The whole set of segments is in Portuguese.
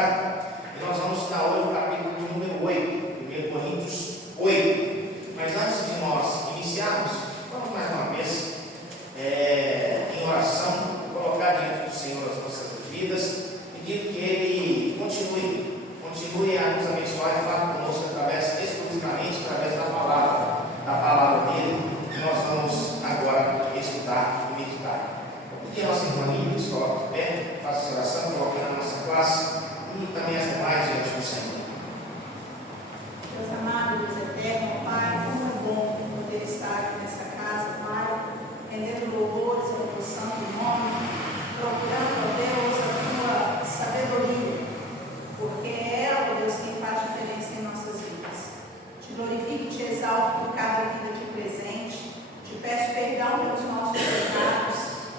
buscar, e nós vamos estudar hoje o capítulo de número 8, 1 Coríntios 8. Mas antes de nós iniciarmos, vamos mais uma vez em oração, colocar diante do Senhor as nossas vidas, pedindo que Ele continue a nos abençoar e falar conosco exclusivamente através da palavra dele, que nós vamos agora estudar e meditar. Porque a nossa irmã Lívia se coloca de pé, faça essa oração, coloque na nossa classe e também as demais diante do Senhor. Deus amado, Deus eterno, Pai, como é bom poder estar aqui nessa casa, Pai, rendendo louvores ao teu santo nome, procurando, ó Deus, a tua sabedoria, porque é ela, ó Deus, quem faz diferença em nossas vidas. Te glorifico e te exalto por cada vida aqui presente, te peço perdão pelos nossos pecados,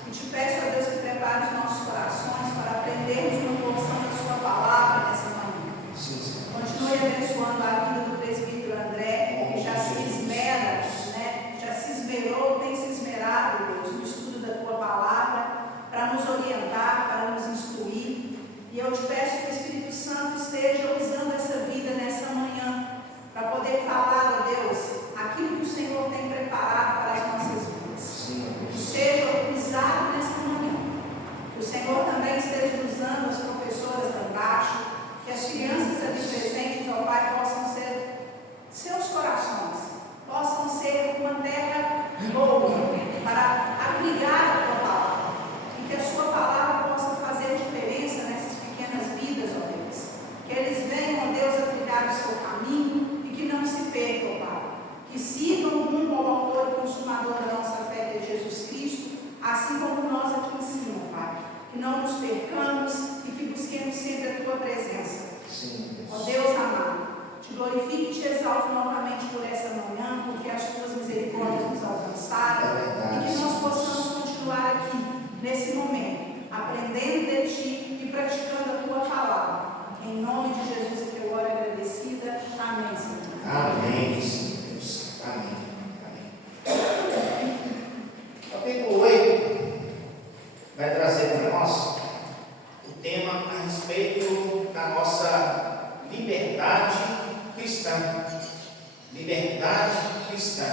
e te peço, ó Deus, que prepare os nossos corações para aprendermos uma porção da sua palavra nessa manhã. Continue abençoando a vida do presbítero André, que já se esmera, já se esmerou, tem se esmerado, Deus, no estudo da tua palavra, para nos orientar, para nos instruir. E eu te peço que o Espírito Santo esteja usando essa vida nessa manhã, para poder falar, ó Deus, aquilo que o Senhor tem preparado para as nossas vidas. Que seja usado nessa manhã. Que o Senhor também esteja usando as professoras lá embaixo, que as crianças ali presentes, ó Pai, possam ser seus corações, possam ser uma terra boa para abrigar a tua palavra, e que a sua palavra possa fazer diferença nessas pequenas vidas, ó Deus. Que eles venham, ó Deus, a trilhar o seu caminho e que não se percam, ó Pai. Que sigam o rumo ao autor e consumador da nossa fé, que é Jesus Cristo, assim como nós aqui em cima, Pai. Que não nos percamos e que busquemos sempre a tua presença. Ó Deus amado, te glorifique e te exalto novamente por essa manhã, porque as tuas misericórdias nos alcançaram, e que nós possamos continuar aqui, nesse momento, aprendendo de ti e praticando a tua palavra. Em nome de Jesus, que eu oro agradecida. Amém, Senhor. Amém, Senhor Deus. Amém. Capítulo 8 vai trazer para nós o tema a respeito da nossa liberdade cristã. Liberdade cristã.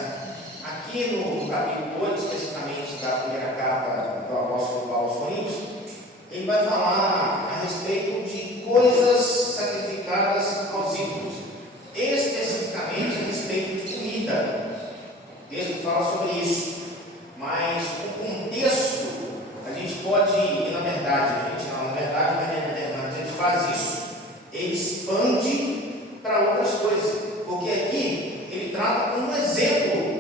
Aqui no capítulo 8, especificamente da primeira carta do apóstolo Paulo aos Coríntios, ele vai falar a respeito de coisas sacrificadas aos ídolos, especificamente a respeito de comida. O texto fala sobre isso, mas o contexto a gente pode, e na verdade, a gente faz isso, ele expande para outras coisas, porque aqui ele trata um exemplo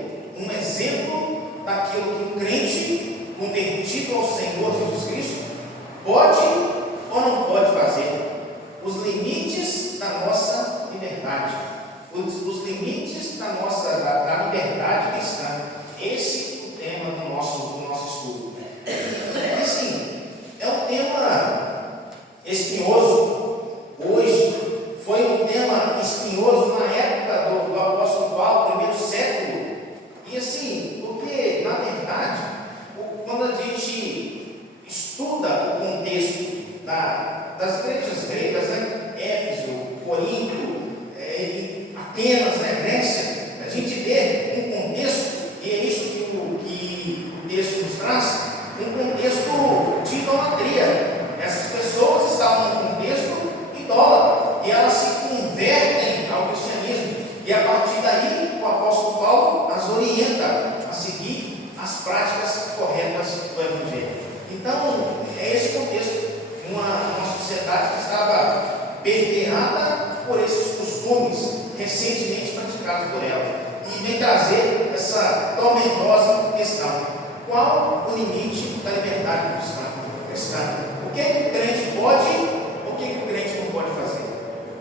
daquilo que um crente convertido ao Senhor Jesus Cristo pode ou não pode fazer, os limites da nossa liberdade, os limites da liberdade cristã. Esse é o tema do nosso estudo. E sim, é um tema espinhoso hoje, foi um tema espinhoso na época do apóstolo Paulo, primeiro século. E assim, porque na verdade, quando a gente estuda o contexto das igrejas gregas, Éfeso, Corinto, Atenas, Grécia, a gente vê um contexto, e é isso que o texto nos traz, um contexto de idolatria. Essas pessoas estavam num contexto idólatra, e elas se convertem ao cristianismo, e a partir daí o apóstolo Paulo as orienta a seguir as práticas corretas do Evangelho. Então, é esse contexto, uma sociedade que estava permeada por esses costumes recentemente praticados por ela, e vem trazer essa tormentosa questão: qual o limite da liberdade cristã? O que o crente pode, o que o crente não pode fazer?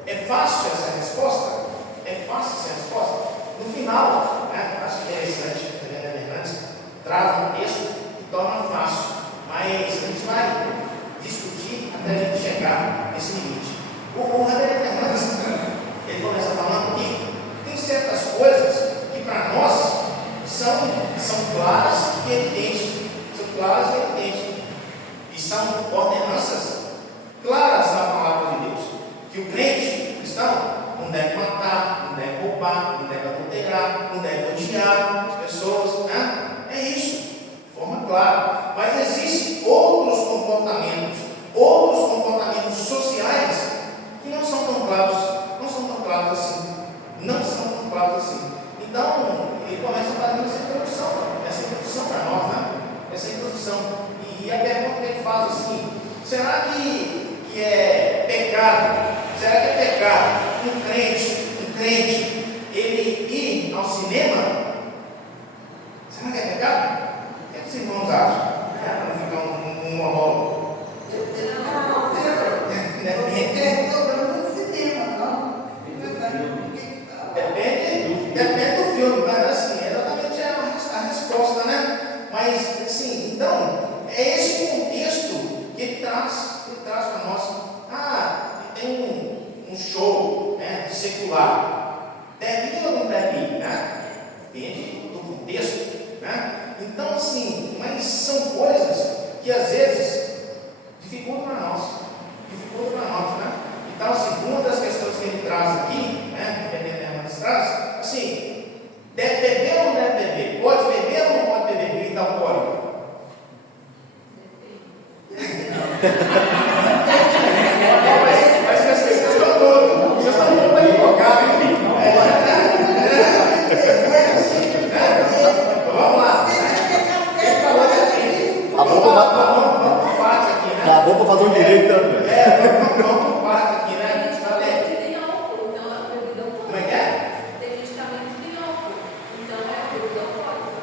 É fácil essa resposta? É fácil essa resposta? No final, acho interessante, a Reverenda Hernandes traz um texto que torna fácil, mas a gente vai discutir até a gente chegar nesse limite. O Reverendo Hernandes, ele começa falando que tem certas coisas que para nós são claras e evidentes. E são ordenanças claras na palavra de Deus. que o crente cristão não deve matar, não deve roubar, não deve adulterar, não deve odiar as pessoas, né? É isso, de forma clara. Mas existem outros comportamentos sociais que não são tão claros assim. Não são tão claros assim. Então, ele começa fazendo essa introdução para nós, né? Essa introdução. E a pergunta que ele faz assim: será que é pecado? Será que é pecado um crente, ele ir ao cinema? Será que é pecado? O que os irmãos acham? Para não ficar um monólogo. Depende do filme, mas assim, exatamente é a resposta, né? Mas, assim, então, é esse o contexto que ele traz para nós. Tem um show, né, secular. Deve ir ou não deve ir, né? Depende do contexto, né? Então, assim, mas são coisas que às vezes dificultam para nós, né? Então, assim, uma das questões que ele traz aqui, né, traz, assim, deve beber ou não deve beber? Pode beber ou não pode beber bebida alcoólica? Mas vocês estão todos equivocados. Vamos lá. Quem falou aqui? Acabou para fazer um direito também. Vamos por parte aqui, né? A gente vai ler. Tem álcool, então é bebida alcoólica. Como é que é? Tem medicamento que tem álcool, então é bebida alcoólica.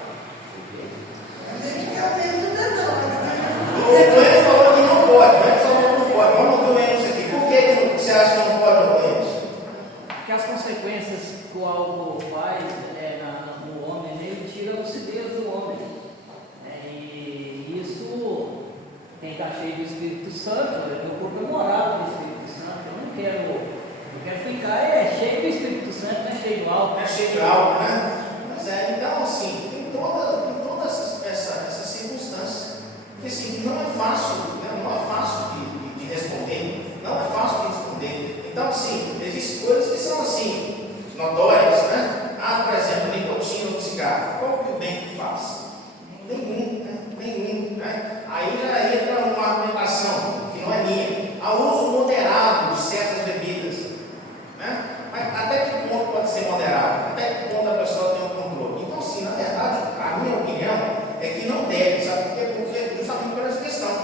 O Coelho falou que não pode. Vamos ver o Enos aqui. Por que você acha que não pode, Enos? Porque as consequências que o álcool faz no homem, ele tira a lucidez do homem. E isso tem que estar cheio do Espírito Santo, meu corpo é morado do Espírito Santo. Eu quero ficar cheio do Espírito Santo, não é cheio do álcool. É cheio de álcool, né? Mas então, assim, tem todas essas circunstâncias. Porque, assim, não é fácil, né? Não é fácil de responder. Não é fácil de responder. Então, assim, existem coisas que são, assim, notórias, né? Por exemplo, nicotina no cigarro. Qual que o bem que faz? Nenhum, né? Aí já entra uma argumentação que não é minha. Há uso moderado de certas bebidas, né? Mas até que ponto pode ser moderado? Até que ponto a pessoa tem um controle? Então, assim, na verdade, a minha opinião é que não deve, sabe por quê? Porque justamente por essa questão.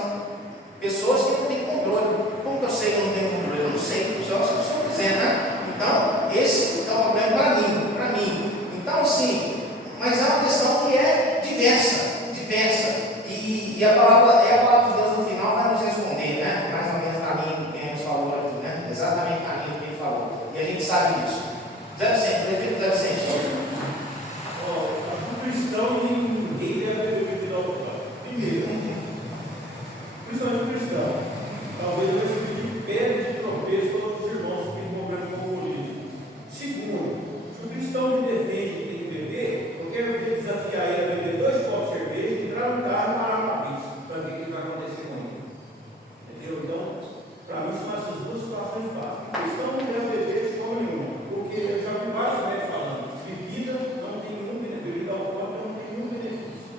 Pessoas que não têm controle. Como que eu sei que eu não tenho controle? Eu não sei, só se eu fizer, né? Então, esse é o problema para mim. Então, assim, mas é uma questão que é diversa. E a palavra de Deus no final vai nos responder, né? Mais ou menos na linha do que a gente falou aqui, né? Exatamente na linha do que ele falou. E a gente sabe disso. 0%, prefeito 0%. O cristão ninguém deve beber bebida alcoólica. Primeiro, principalmente o cristão. Talvez eu escrevi pedra de tropeço todos os irmãos que têm problema com o político. Segundo, se o cristão me defende que tem que beber, eu quero ver desafiar ele a beber 2 copos de cerveja, entrar no carro e parar na pista, para ver o que vai acontecer com ele. Entendeu? Então, para mim são essas duas situações básicas. O cristão não deve beber de forma nenhuma, porque eu já vi vários médicos falando, bebida não tem nenhum benefício, bebida alcoólica não tem nenhum benefício.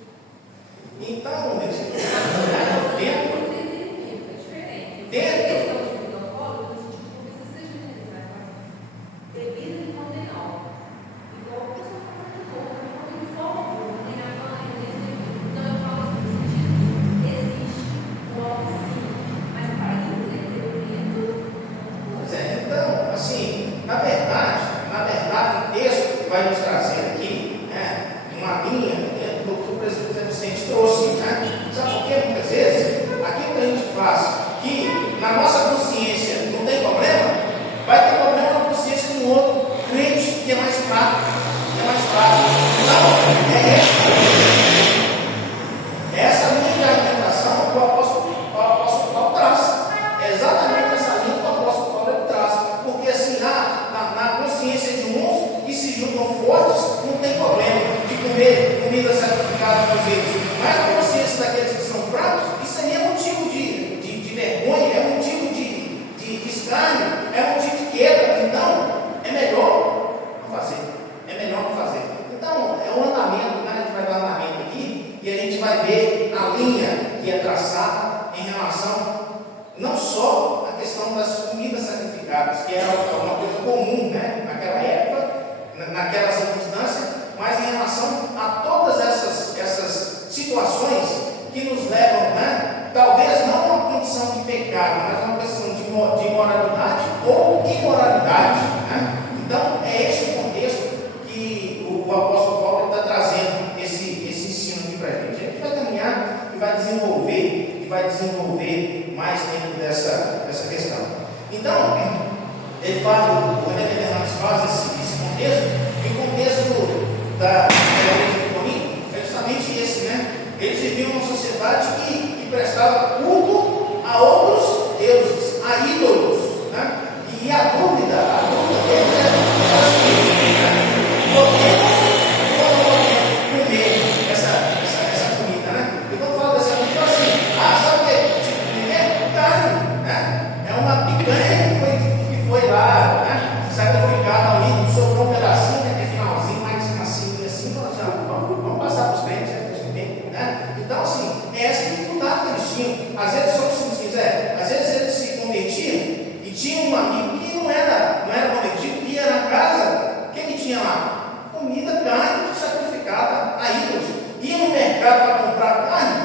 Então, É diferente. dentro. Bebida alcoólica, porque se seja generalizado, bebida que não tem álcool. Igual a pessoa fala de boca, não tem fogo, não tem apanha, não tem. Então eu falo assim, no sentido que existe o álcool sim, mas para entretenimento. Então, assim, na verdade, o texto que vai nos trazer aqui, né, uma linha dentro do que o presbítero Vicente trouxe, né? Sabe por quê? Muitas vezes, aquilo que a gente faz, que na nossa consciência não tem problema, vai ter problema na consciência de um outro crente que é mais fraco. Então, essa linha de argumentação que o apóstolo Paulo traz. É exatamente essa linha que o apóstolo Paulo traz. Porque assim, na consciência de uns que se julgam fortes, não tem problema de comer comida sacrificada por Deus. Mas na consciência daqueles que são fracos, isso aí é motivo de vergonha, é motivo de escárnio, é motivo vai ver a linha que é traçada em relação não só à questão das comidas sacrificadas, que era uma coisa comum, né, naquela época, naquela circunstância, mas em relação a todas essas situações que nos levam, né, talvez não a uma condição de pecado, mas a uma questão de imoralidade ou imoralidade. Né? Então, é esse o contexto que o apóstolo Paulo está trazendo esse ensino aqui para a gente. A gente vai caminhar e vai desenvolver mais dentro dessa questão. Então, ele fala, o René Hernandes faz esse contexto, e o contexto da igreja de Corinto é justamente esse, né? Eles viviam uma sociedade que prestava culto a outros deuses, a ídolos, né? E a dúvida deles era a seguinte, né? Podemos ou não podemos comer essa comida, né? E quando fala dessa comida, assim, sabe o que? Tipo de comida é carne, né? É uma picanha que foi lá, né? Sacrificada ali, sobrou um pedacinho, né? Finalzinho, mais massinho assim, vamos passar para os crentes, né? Então, assim, é essa dificuldade que eles tinham. Às vezes, só se quiser, às vezes eles se convertiam e tinha um amigo que não era convertido, ia na casa, o que tinha lá? Comida, carne sacrificada a ídolos. Ia no mercado para comprar carne,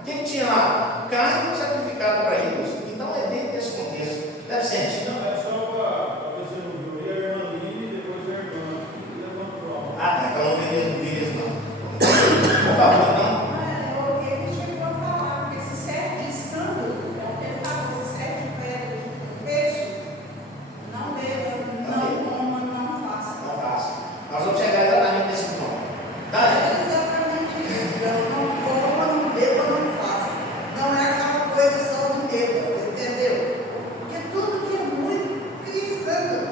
o que tinha lá? Carne sacrificada para ídolos. Então, é dentro desse contexto. Deve ser. Não, é só para você não viu. E a irmã Lili e depois a irmã. Tá, então não vi mesmo, não. Por favor, então. Ele chegou a falar que esse certo escândalo, ele fala esse certo pedra de peixe, não beba, não coma, não faça. Não faça. Nós vamos chegar exatamente nesse ponto. Tá? É exatamente isso. Eu não coma, não beba, não faça. Não é aquela coisa só do medo, entendeu? Porque tudo que é muito cria escândalo.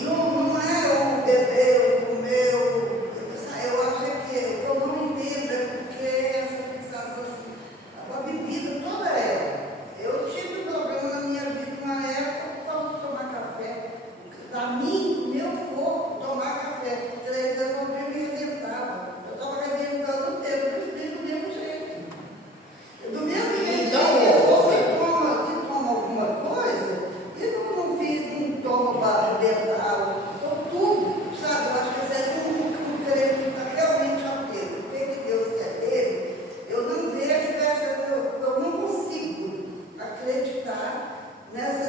Não é o beber, o comer, eu acho que o que eu não entendo é porque essa fixação assim, a bebida toda ela. Eu tive problema na minha vida uma época para tomar café. Para mim, meu corpo, tomar café 3 anos por dia me arrebentava. Eu estava arrebentando o tempo, eu explico do mesmo jeito. Do mesmo jeito, Então, se que toma alguma coisa, e não toma para arrebentar, tudo, sabe? Eu acho que isso é um crente que está realmente atento. O que Deus quer dele, eu não vejo eu não consigo acreditar nessa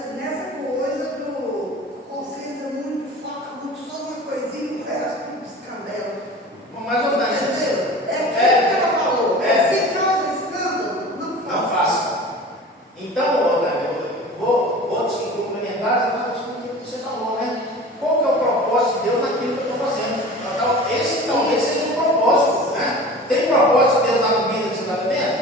coisa do concentra muito, foca muito só uma coisinha, o resto tudo escandelo. Mas, ô Dani, Entendeu? É o que ela falou. Se causa escândalo, não faça. Então, ô Dani, eu vou te complementar exatamente o que você falou, né? Qual que é o propósito de Deus naquilo que eu estou fazendo? Esse talvez seja o propósito, né? Tem propósito de Deus na comida que você está comendo?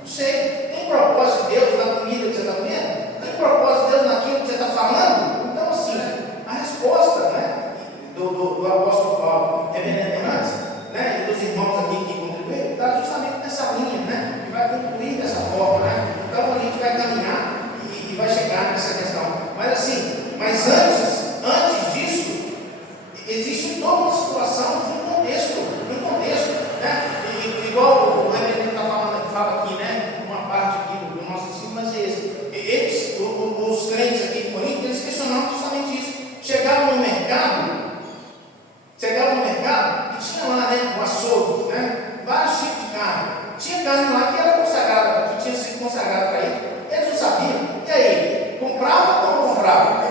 Não sei. Tem propósito de Deus na comida que você está comendo? Tem propósito de Deus naquilo que você está falando? Então, assim, a resposta, né, do apóstolo Paulo, reverendo Hernandes, né, e dos irmãos aqui que contribuíram, está justamente nessa linha, né, e vai concluir dessa forma, né? Então, a gente vai caminhar e vai chegar nessa questão. Mas, assim, antes disso, existe toda uma situação de um contexto, né? Igual o reverendo fala aqui, né? Uma parte aqui do nosso ensino, mas é esse. Eles, os crentes aqui de Corinto, eles questionavam justamente isso. Chegavam no mercado e tinha lá, né? Um açougue, né? Vários tipos de carne. Tinha carne lá que era consagrada, que tinha sido consagrada para ele. Eles não sabiam. E aí? Comprava ou não comprava?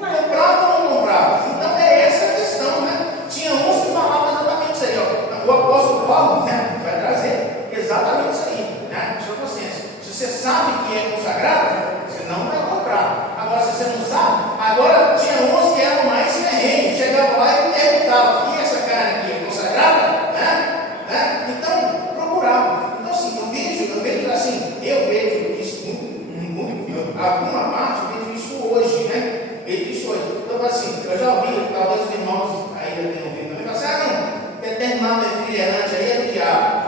Comprava ou não comprava? Então é essa a questão, né? Tinha uns que falavam exatamente isso aí, ó. O apóstolo Paulo, né, vai trazer exatamente isso aí, né? Sua consciência. Se você sabe que é consagrado, você não vai comprar. Agora, se você não sabe, agora tinha uns que eram mais ferrenhos, chegavam lá e perguntavam: e essa carne aqui é consagrada? Né? Então, procuravam. Então, assim, eu vejo assim, eu vejo isso muito, alguma parte, eu vejo isso hoje, né? Vejo isso hoje. Então, assim, eu já ouvi, talvez os irmãos ainda tenham ouvido também, falam assim: não, determinado refrigerante aí é do diabo.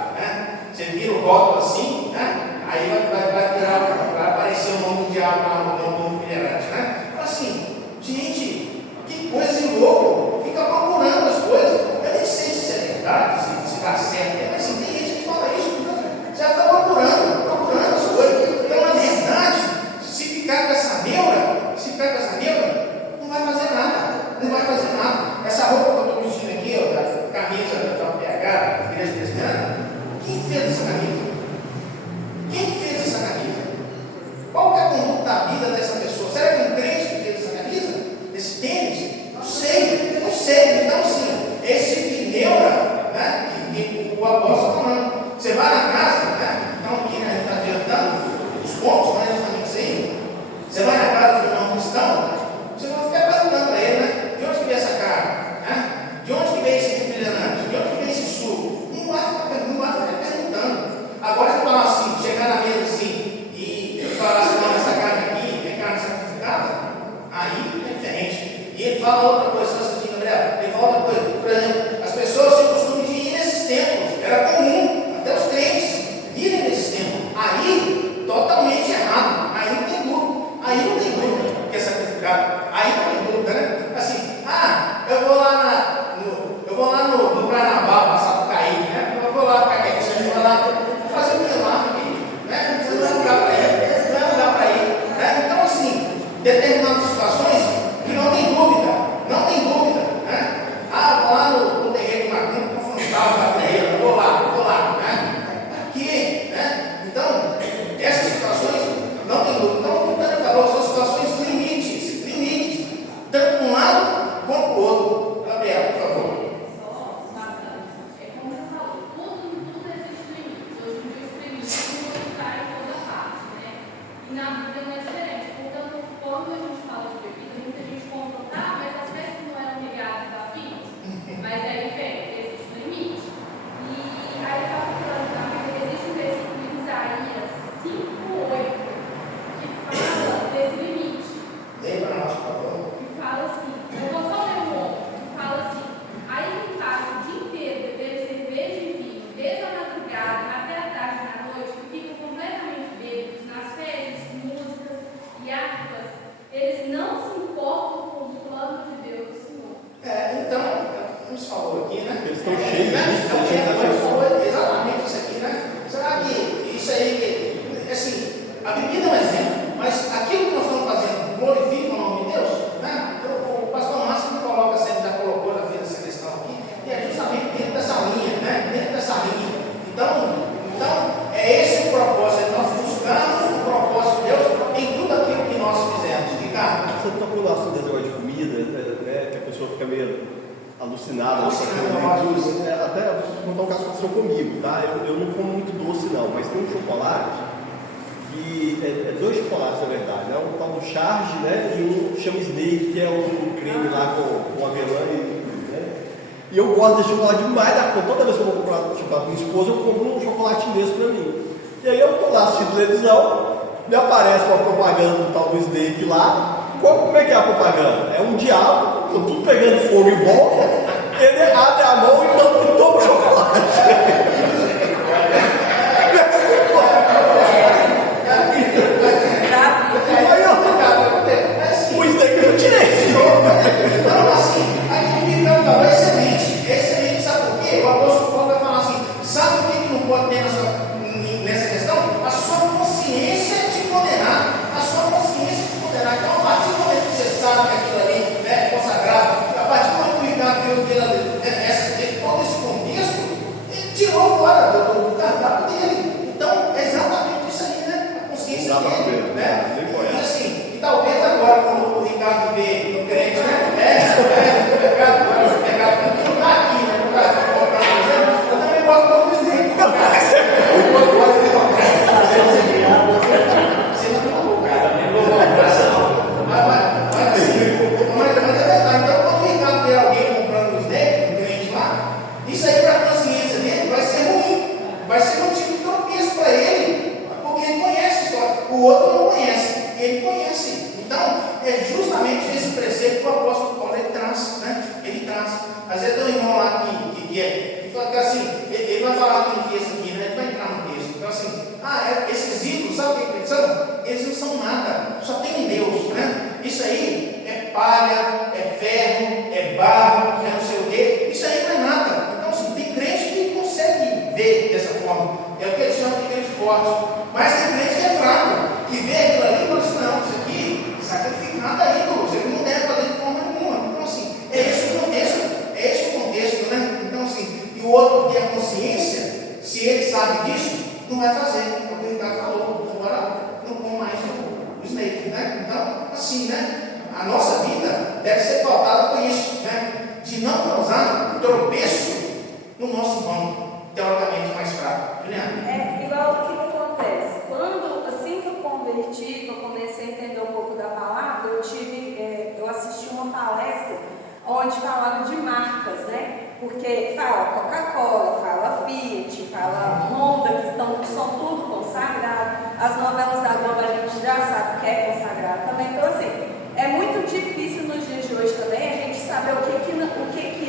estão cheios disso, É o que cheios agora de falou exatamente isso aqui, né? Será que isso aí, assim, a bebida é um exemplo, mas aquilo que nós estamos fazendo glorifica o nome de Deus, né? O pastor Márcio me coloca sempre, já colocou, já fez essa questão aqui, e é justamente dentro dessa linha, né? Dentro dessa linha. Então é esse o propósito, nós buscamos o propósito de Deus em tudo aquilo que nós fizemos. Ricardo? Você tocou no assunto desse negócio de comida, né, que a pessoa fica meio alucinada. Até vou contar um caso que aconteceu comigo, tá? Eu não como muito doce não, mas tem um chocolate que é 2 chocolates na verdade, né? Um tal do Charge, né? E um chama Snake, que é um creme lá com avelã e eu gosto de chocolate demais da conta. Toda vez que eu vou comprar chocolate com minha esposa, eu compro um chocolatinho desse pra mim. E aí eu tô lá assistindo televisão, me aparece uma propaganda do tal do Snake lá. Como é que é a propaganda? É um diabo, tô tudo pegando fogo em volta, ele abre a mão e toma o chocolate. Aí o Snake eu tirei. Então, assim, a comida não é excelente, sabe por quê? O apóstolo Paulo vai falar assim: sabe o que não pode ter nessa questão? A sua consciência te condenar. Então, a partir do momento que você sabe que aquilo ali é consagrado, a partir do momento que o Ricardo viu todo esse contexto, ele tirou fora do cardápio dele. Então, é exatamente isso aí, né? A consciência dele, né? E assim, e talvez agora, quando o Ricardo vê o crente, né? Pecado, não está aqui, né? Não está aqui comprando, eu também gosto do Snake. Você não falou, cara. Mas é verdade. Então, quando o Ricardo vê alguém comprando um Snake, um cliente lá, isso aí para a consciência dele vai ser ruim. Vai ser motivo de tropeço para ele, porque ele conhece a história. O outro não conhece, ele conhece. Então, é justamente esse preceito que o apóstolo Paulo ele traz, né? Ele traz. Às vezes tem um irmão lá que fala que assim, ele vai falar de um texto aqui, né? Ele vai entrar no texto. Então, assim, esses ídolos, sabe o que eles são? Eles não são nada, só tem Deus, né? Isso aí é palha, é ferro, é barro, é não sei o quê. Isso aí não é nada. Então, assim, tem crente que consegue ver dessa forma. É o que eles chamam de crente forte. Mas tem crente que é fraco, que vê aquilo ali e fala assim: não, isso aqui, sacrificado a ídolos, ele não deve fazer de forma nenhuma. Então, assim, é esse o contexto, né? Então, assim, e o outro que tem a consciência, se ele sabe disso, não vai fazer. É o que o Ricardo falou, agora não com mais o Snake, né? Então, assim, né? A nossa vida deve ser pautada por isso, né? De não causar tropeço no nosso irmão, teoricamente mais fraco. Juliana? É igual o que acontece. Assim que eu converti, que eu comecei a entender um pouco da palavra, eu assisti uma palestra onde falava de marcas, né? Porque fala Coca-Cola, fala Fiat, fala Honda, que são tudo consagrados. As novelas da Globo a gente já sabe que é consagrado também. Então, assim, é muito difícil nos dias de hoje também a gente saber o que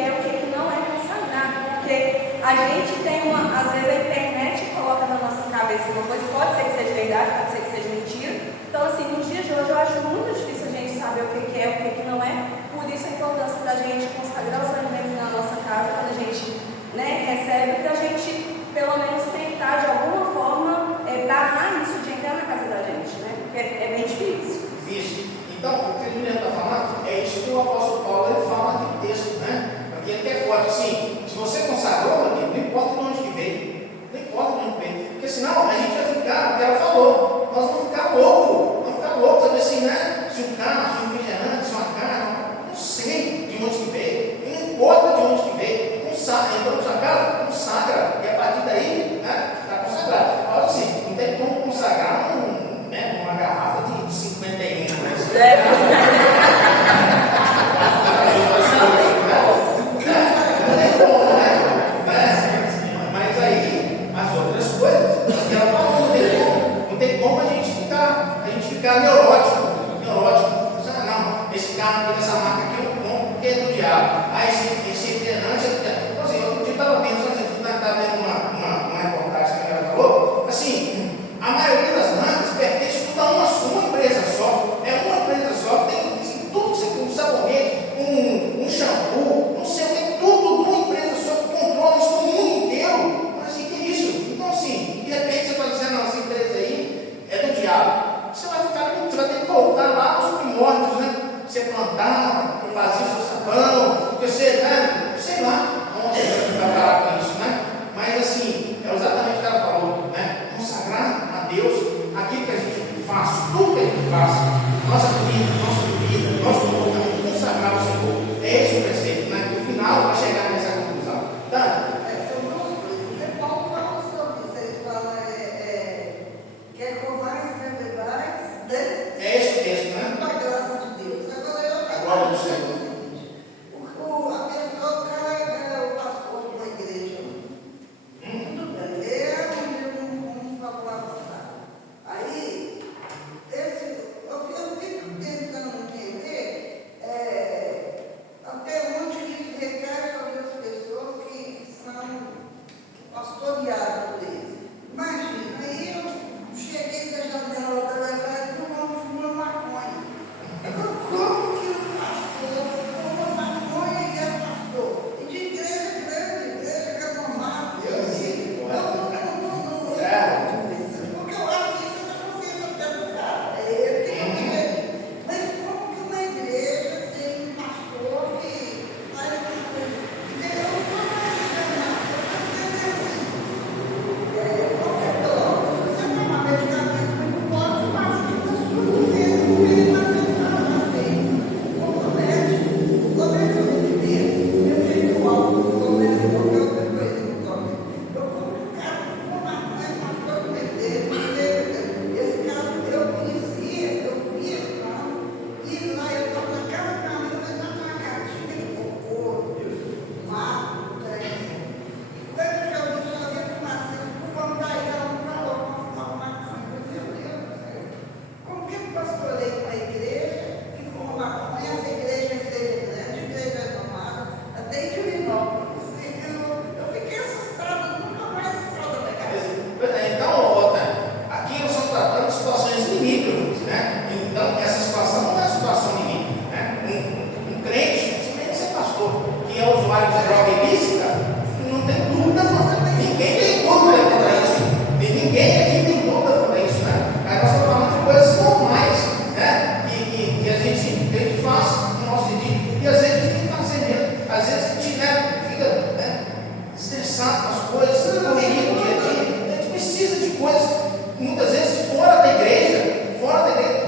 é, o que não é consagrado. Porque a gente tem às vezes a internet coloca na nossa cabeça uma coisa, pode ser que seja verdade, pode ser que seja mentira. Então, assim, nos dias de hoje eu acho muito difícil a gente saber o que é, o que não é. Por isso a importância da gente consagrar os alimentos na nossa casa, quando a gente recebe, para a gente, pelo menos, tentar de alguma forma barrar isso de entrar na casa da gente, né? Porque é bem difícil. Difícil. Então, o que a Juliana está falando é isso que o apóstolo Paulo ele fala aqui no texto, né? Porque ele quer forte assim: se você consagrou, não importa de onde que veio, não importa de onde veio, porque senão a gente vai ficar, o que ela falou, nós vamos ficar loucos, sabe assim, né? Se um carro, se um refrigerante, se uma carne, não sei de onde que veio, e não importa de onde que veio, entrou na sua casa, consagra, e a partir daí, né, está consagrado. Agora assim, não tem como consagrar uma garrafa de 51, mas aí, as outras coisas, ela falou, não tem como a gente ficar neurótico. Não, esse carro aqui, dessa marca aqui, eu compro porque é do diabo. Esse refrigerante é do diabo. Então, assim, outro dia eu estava vendo, só que estava vendo uma reportagem que ela falou, assim, a maioria das marcas pertence tudo a uma empresa só. É uma empresa só, tem assim, tudo que você quer, um sabonete, um shampoo, não sei o que, tudo de uma empresa só que muitas vezes fora da igreja,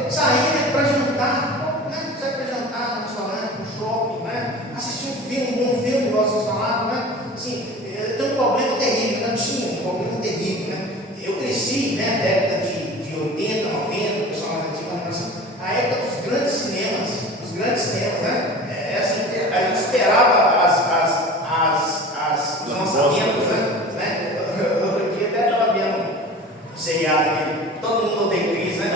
sair para jantar, né? Sair para jantar no restaurante, no shopping, né? Assistir um filme, um bom filme, igual vocês falaram, né? Assim, tem um problema terrível, não tinha um problema terrível, né? Eu cresci, né, na década de 80, 90, o pessoal mais antigo, assim, a época dos grandes cinemas, né? Assim, a gente esperava os lançamentos, né? Outro dia até estava vendo um seriado aqui, todo mundo odeia Cris, né?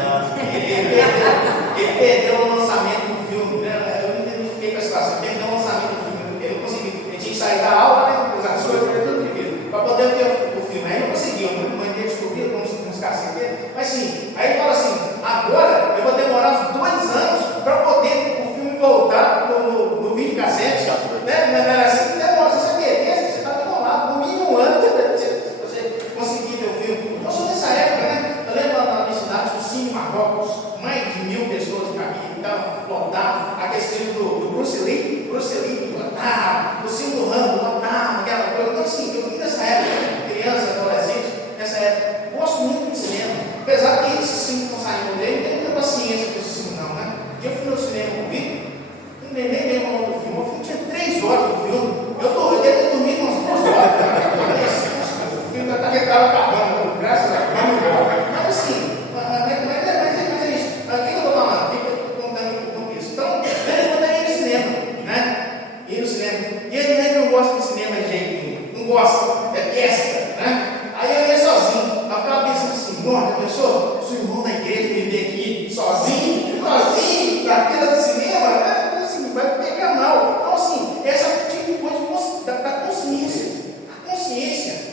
Ele perdeu o lançamento do filme, né? Eu me identifiquei com a situação, perdeu o lançamento do filme, ele não conseguiu, ele tinha que sair da aula, né? As coisas, tudo de vida, para poder ver o filme, aí não conseguiu, a mãe dele descobriu, como uns cacetes, mas sim, aí ele fala assim, agora eu vou demorar uns 2 anos para poder o filme voltar no videocassete, né? Não era assim, demora, você sabia, você está enrolado, no mínimo 1 ano você conseguir ver o filme. Eu sou dessa época, né? Eu lembro lá na minha cidade, no Cine Marrocos, mais de 1000 pessoas de cabine, estava lotado, aquele filme do Bruce Lee, lotado, o filme do Rambo, lotado, aquela coisa. Então, assim, eu vim dessa época, criança, adolescente, nessa época, gosto muito de cinema, apesar que esses filmes que estão saindo dele, não tem muita paciência com esses filmes, não, né? Eu fui no cinema com o Vitor, nem lembro o nome do filme, o filme tinha 3 horas de filme, eu devo ter dormido umas 2 horas, o filme já estava acabando, graças a Deus, mas assim, mas é isso, o que eu estou falando? O que eu estou contando com isso? Então, quando eu ia no cinema, né? Ir no cinema, e ele não gosta de cinema de jeito nenhum, não gosta, detesta, né? Aí eu ia sozinho, eu ficava pensando assim, nossa, pessoa, sou irmão da igreja, me vê aqui sozinho, na fila do cinema, né? Assim, vai pegar mal. Então, assim, essa tipo de coisa da consciência,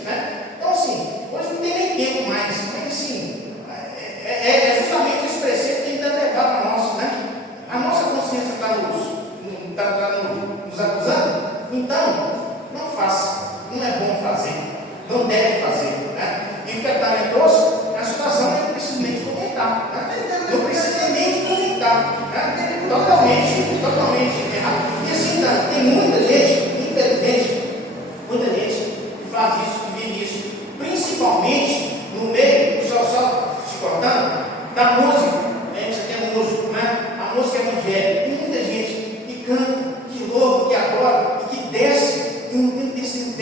né? Então, assim, hoje não tem nem tempo mais, mas assim, é justamente esse preceito que a gente deve levar para nós, né? A nossa consciência está nos acusando, então, não faça, não é bom fazer, não deve fazer, né? E o que é talentoso, a situação é simplesmente comentar, né? Não precisa nem comentar, né? Totalmente errado. E assim, tem muita gente, infelizmente, que faz isso, que vive isso, principalmente no meio, só te cortando, da música. Você tem um músico, né? A música evangélica. Tem muita gente que canta, que louva, que adora, e que desce, e não tem desce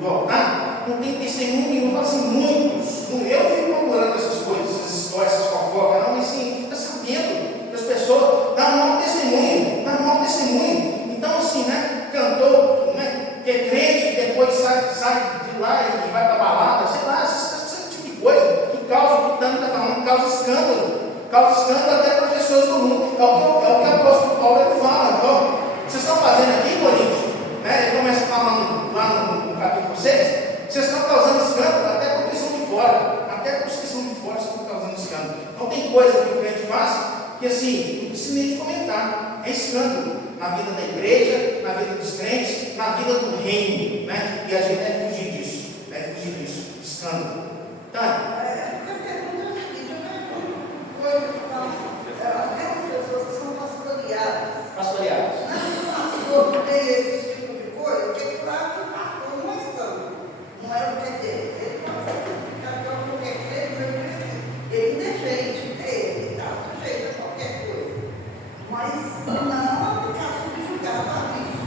do altar, não tem testemunho nenhum. Fala assim, muitos. Eu fico procurando essas coisas, essas histórias, essas fofocas, não, mas assim, fica sabendo das pessoas, dá um mau testemunho. Então, assim, né? Cantor, né? Que é crente, depois sai de lá e vai para a balada, sei lá, esse tipo de coisa que causa, o tanto está falando, causa escândalo até para pessoas do mundo. É o que o apóstolo Paulo ele fala. Então, vocês estão fazendo aqui, Coríntios, né? Ele começa falando lá no capítulo 6, vocês estão causando escândalo até para os que são de fora. Até para os que são de fora estão causando escândalo. Então, tem coisa que o crente faz que, assim, não precisa nem de comentar. É escândalo na vida da igreja, na vida dos crentes, na vida do reino, né? E a gente deve fugir disso, escândalo. Tá? Aquelas pessoas que são pastoreadas. Pastoreados. Pastor tem esse tipo de coisa, que é claro que o pastor não é escândalo. Não é o que dizer. Ele pode ficar qualquer coisa, ele defende, ele está sujeito a qualquer coisa. Mas não ficar subjugado a isso.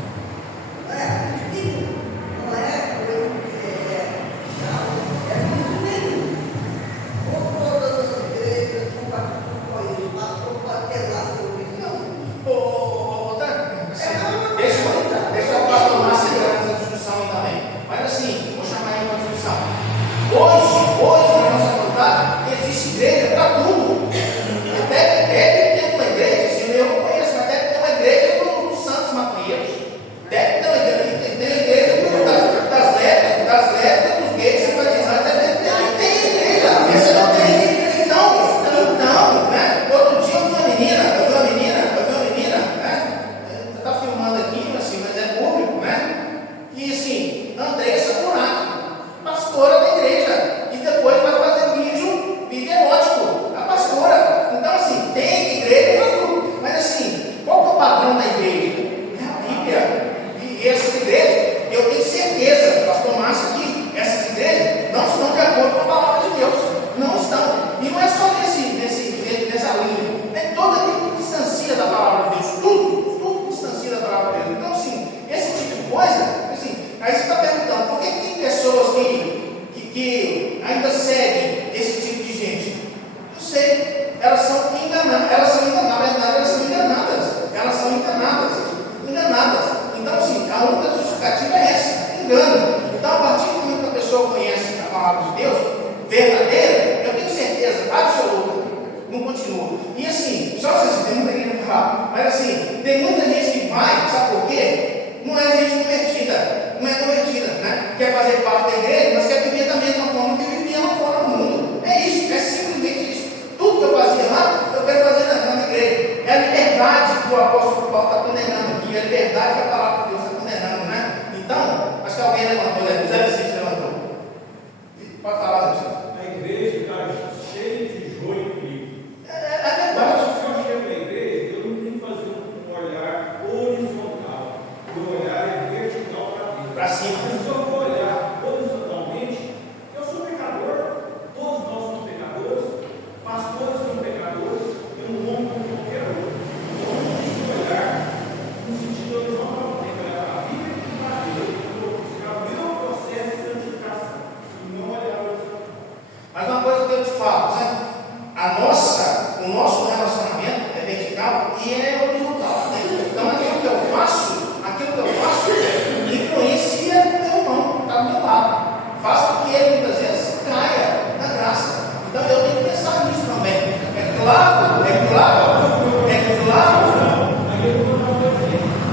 engano. Então, a partir do momento que a pessoa conhece a palavra de Deus, verdadeira, eu tenho certeza absoluta, não continua. E assim, só se tem muita gente para falar, mas assim, tem muita gente que vai, sabe por quê? Não é gente convertida, né? Quer fazer parte da igreja, mas quer viver da mesma forma que vivia lá fora no mundo. É isso, é simplesmente isso. Tudo que eu fazia lá, eu quero fazer na igreja. É a liberdade que o apóstolo Paulo está condenando aqui, é a liberdade que a palavra de Deus está condenando, né? Então, acho que alguém levantou, né? José Vicente levantou. Pode falar, Zé Vicente. A igreja está cheia de joio e trigo. É verdade. Se eu chego na igreja, eu não tenho que fazer um olhar horizontal. O meu olhar é vertical para dentro. Para cima. Mas se eu for olhar horizontalmente, eu sou pecador. Todos nós somos pecadores. Pastores são pecadores. Eu não amo como qualquer outro. Então, eu tenho que olhar no sentido horizontal. Eu tenho que olhar para a Bíblia e para Deus. Eu vou buscar o meu processo de santificação. E não olhar horizontal. Mas uma coisa que eu te falo, sabe? O nosso relacionamento é vertical e é horizontal. Então aquilo que eu faço influencia o meu irmão que está do meu lado. Faz com que ele muitas vezes caia na graça. Então eu tenho que pensar nisso também. É claro.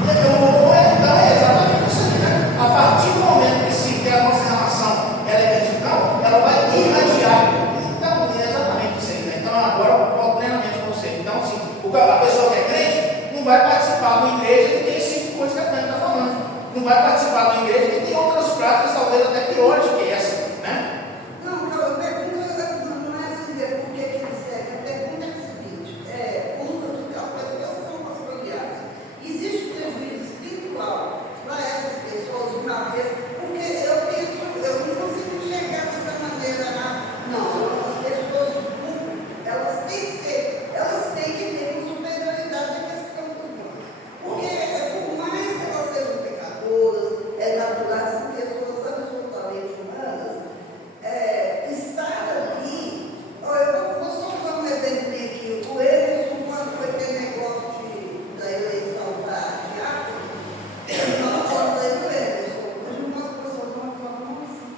Então é exatamente isso aí, né? A partir do momento que a nossa relação ela é vertical, ela vai irradiar. Então, é exatamente isso aí, né? Então, agora eu volto plenamente com você. Então, assim, a pessoa que é crente não vai participar de uma igreja que tem esse tipo de coisa que a Tânia está falando. Não vai participar de uma igreja que tem outras práticas, talvez até piores do que essa, né? Não, a pergunta não é assim, por que ele segue. A pergunta é a seguinte: as pessoas são pastoreadas. Existe prejuízo espiritual para essas pessoas, uma vez, porque eu penso, eu não consigo enxergar dessa maneira lá. Não, as pessoas do mundo, elas têm que ter uma superioridade na questão do mundo. Porque, por mais que elas sejam pecadoras, é natural, são pessoas absolutamente humanas, estar ali, eu vou só usar um exemplo aqui. O Emerson, quando foi ter negócio da eleição para diácono, nós falamos aí do Emerson, hoje nós pessoas não falam assim,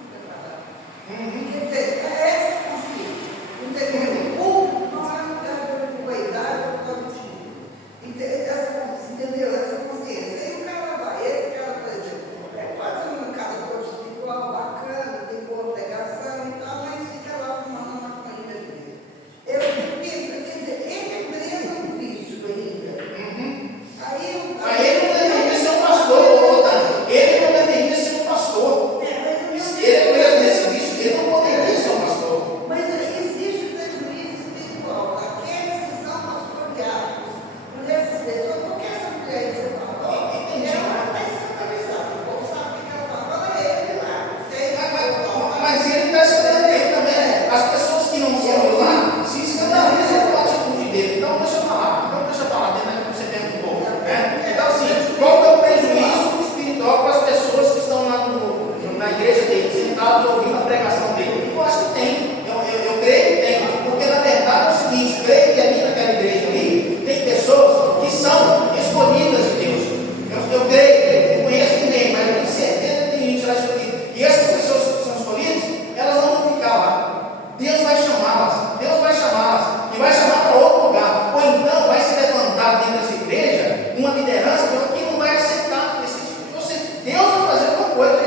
quer dizer, é essa consciência, entendeu? Não é um lugar de vaidade ou coletivo, entendeu? Essa consciência. Aí o cara vai, esse cara, por exemplo, quase um cara todo espiritual, bacana, tem boa pregação e tal, mas fica lá fumando uma coisa dele. Eu penso, quer dizer, ele presa um vício ainda. Aí ele não deveria ser um pastor, ele não deveria ser um pastor. Ele é preso nesse vício, ele não poderia ser um pastor. Mas existe prejuízo espiritual. Aqueles que são pastoreados por essas pessoas, porque essa mulher que você falou, ela está escandalizada. O povo sabe o que ela fala, olha ele lá, não sei. Mas ele está escandalizando também. As pessoas que não são de lá se escandalizam com a atitude dele. Então deixa eu falar, dentro que você perguntou, né? Então assim, qual que é o prejuízo espiritual para as pessoas que estão lá na igreja dele, sentados ouvindo a pregação dele? Eu acho que tem. Eu creio que tem. Porque na verdade é o seguinte, creio que ali naquela igreja ali tem pessoas que são escolhidas de Deus. Eu creio, não conheço ninguém, mas eu tenho certeza que tem gente lá escolhida. E essas pessoas que são escolhidas, elas não vão ficar lá. Deus vai chamá-las. E vai chamar para outro lugar. Ou então vai se levantar dentro dessa igreja uma liderança que não vai aceitar esse tipo de você. Deus vai fazer alguma coisa.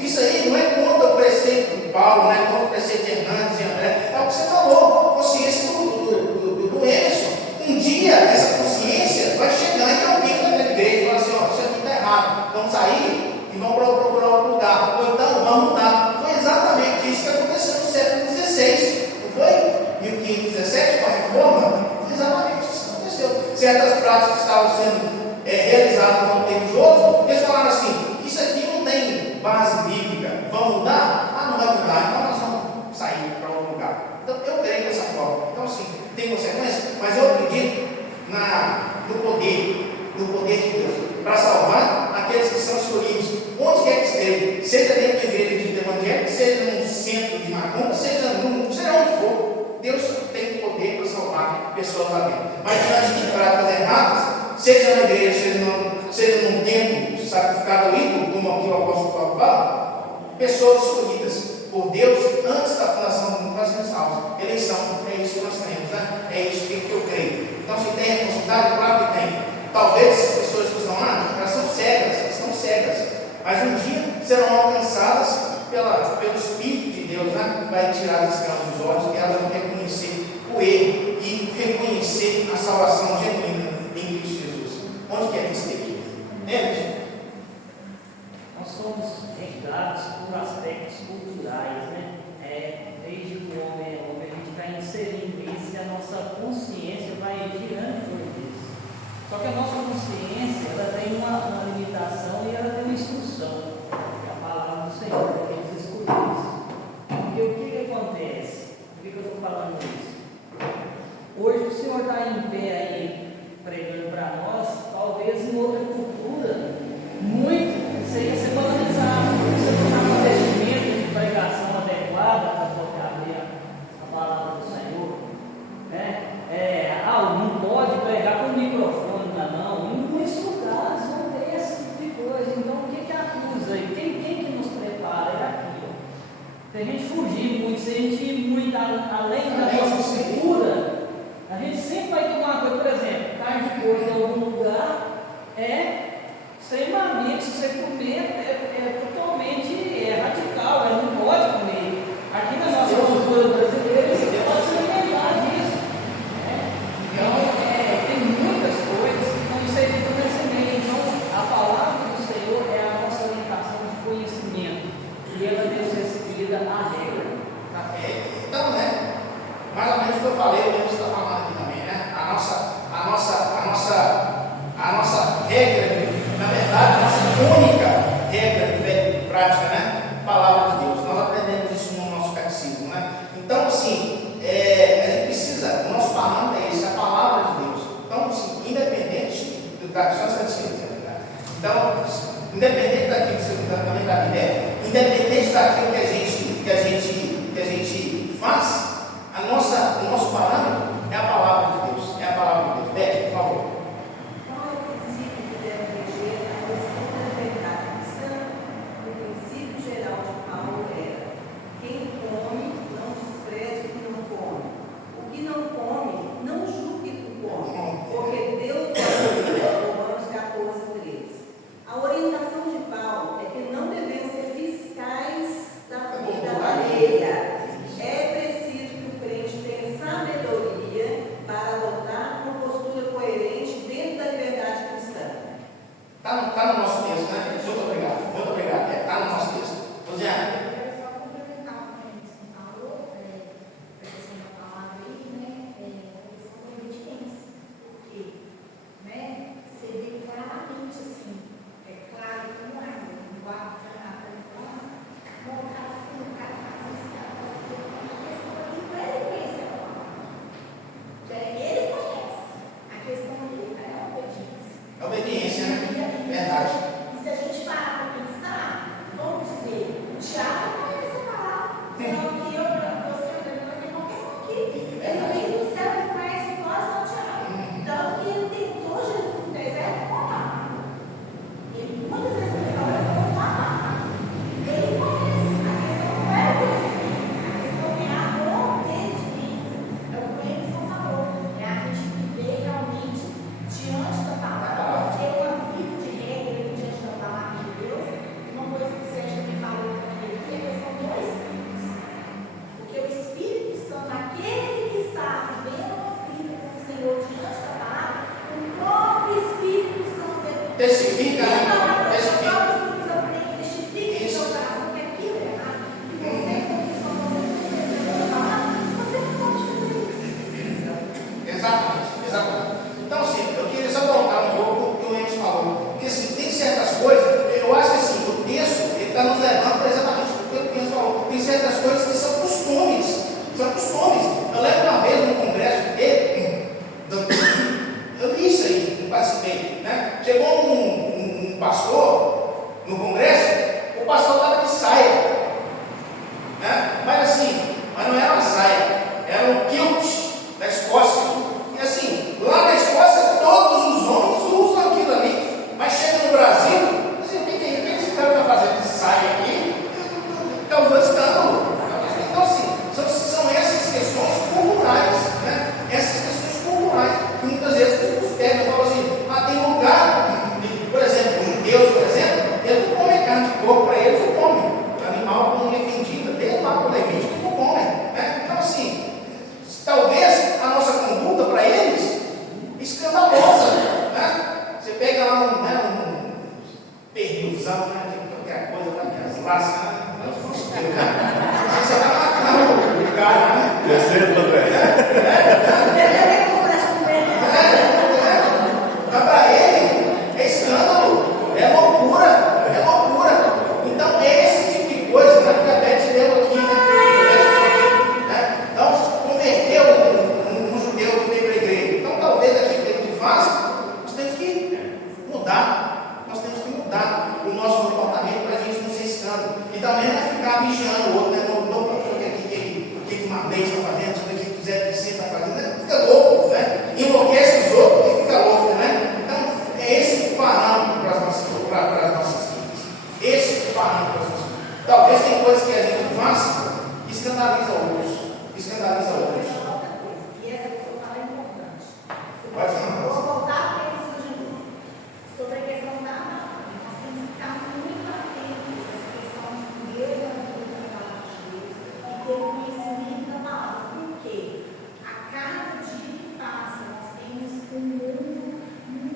Isso aí não é contra o preceito do Paulo, não é contra o preceito de Hernandes e André. É o que você falou. Consciência do Emerson. Um dia essa consciência vai chegar em alguém daquela igreja e falar assim: ó, isso aqui está errado. Vamos sair e vamos procurar outro lugar. Ou então vamos mudar. Foi exatamente isso que aconteceu no século XVI. Não foi? 1517, com a reforma, foi exatamente isso que aconteceu. Certas práticas estavam sendo realizadas no mundo religioso, eles falaram assim: isso aqui não tem base bíblica, vamos mudar? Ah, não vai mudar, então nós vamos sair para outro lugar. Então eu creio dessa forma. Então, assim, tem consequência, mas eu acredito no poder de Deus para salvar aqueles que são escolhidos, onde quer que esteja, seja dentro da igreja de evangélica, seja num centro de macumba, seja onde for. Deus tem poder para salvar pessoas lá dentro. Mas diante de práticas erradas, seja na igreja, seja num templo sacrificado ao ídolo, como aqui o apóstolo Paulo fala, pessoas escolhidas por Deus antes da fundação do mundo para serem salvos. Eleição, é isso que nós temos, né? É isso que eu creio. Então, se tem responsabilidade, claro que tem. Talvez essas pessoas que estão lá, elas são cegas, elas estão cegas, mas um dia serão alcançadas pelo Espírito de Deus, né? Vai tirar as escamas dos olhos e elas vão reconhecer o erro e reconhecer a salvação genuína em Cristo Jesus. Onde quer que esteja? É, nós somos regados por aspectos culturais, né? Desde que o homem é homem, a gente está inserindo isso e a nossa consciência vai girando por isso. Só que a nossa consciência, ela tem uma limitação e ela tem uma instrução, que é a palavra do Senhor, para aqueles escolhidos. Porque o que acontece? Por que eu estou falando isso? Hoje o Senhor está em pé aí, pregando para nós, talvez em outra cultura, muito, isso aí ia ser banalizado. Você botar uma vestimenta de pregação adequada para tocar ali a palavra do Senhor, né? Não pode pregar com o microfone na mão. Em muitos lugares não tem esse tipo de coisa. Então, o que acusa? E quem que nos prepara? É aqui, ó. Se a gente fugir muito, se a gente ir muito além da nossa cultura, a gente sempre vai ter uma coisa, por exemplo, carne de porco em algum lugar extremamente, se você comer, totalmente radical, não pode comer. Aqui na nossa cultura brasileira, você pode se alimentar disso. Então, tem muitas coisas que estão inseridas nesse meio. Então, a palavra do Senhor é a nossa orientação de conhecimento, e ela deve ser seguida à regra. Então, né? Mais ou menos o que eu falei, o mesmo que você está falando aqui também, né? A nossa regra, na verdade, a nossa única regra de fé e prática, né? Palavra de Deus. Nós aprendemos isso no nosso catecismo, né? Então, assim, a gente precisa, o nosso parâmetro é esse, a palavra de Deus. Então, assim, independente do então, independente daquilo que você também da ideia, independente daquilo que a gente faz, o nosso parâmetro é a palavra de Deus. É a palavra de Deus. Beth, por favor. Qual é o princípio que deve reger a questão da verdade cristã? O princípio geral de Paulo era: quem come, não despreze o que não come. O que não come, não julgue o que come, porque Deus é Romanos 14:13. A orientação de Paulo é que não devemos ser fiscais da vida alheia. É preciso que o crente tenha sabedoria Você vai matar o cara, né? Descendo, André. Mas para ele é escândalo, é loucura, é loucura. Então é esse tipo de coisa, né, que a Beth deu aqui, né? Então, converteu um judeu que veio para a igreja. Então, talvez aqui dentro de fase, nós temos que mudar. Nós temos que mudar o nosso comportamento para a gente não ser escândalo. E também não é ficar vigiando o outro, né? O que uma vez está fazendo, o que quiser que você está fazendo, né? Fica louco, né? Enlouquece os outros e fica louco, né? Então, é esse o parâmetro para as nossas vidas. Esse é o parâmetro para as nossas vidas. Talvez tem coisas que a gente faz que escandaliza outros. Escandaliza outros. E essa pessoa fala é importante. Vai falar. Vou voltar para a questão de novo. Sobre a questão da palavra. Nós temos que estar muito atentos a essa questão da palavra de Deus e ter o conhecimento da palavra. Por quê? A cada dia que passa, nós temos um mundo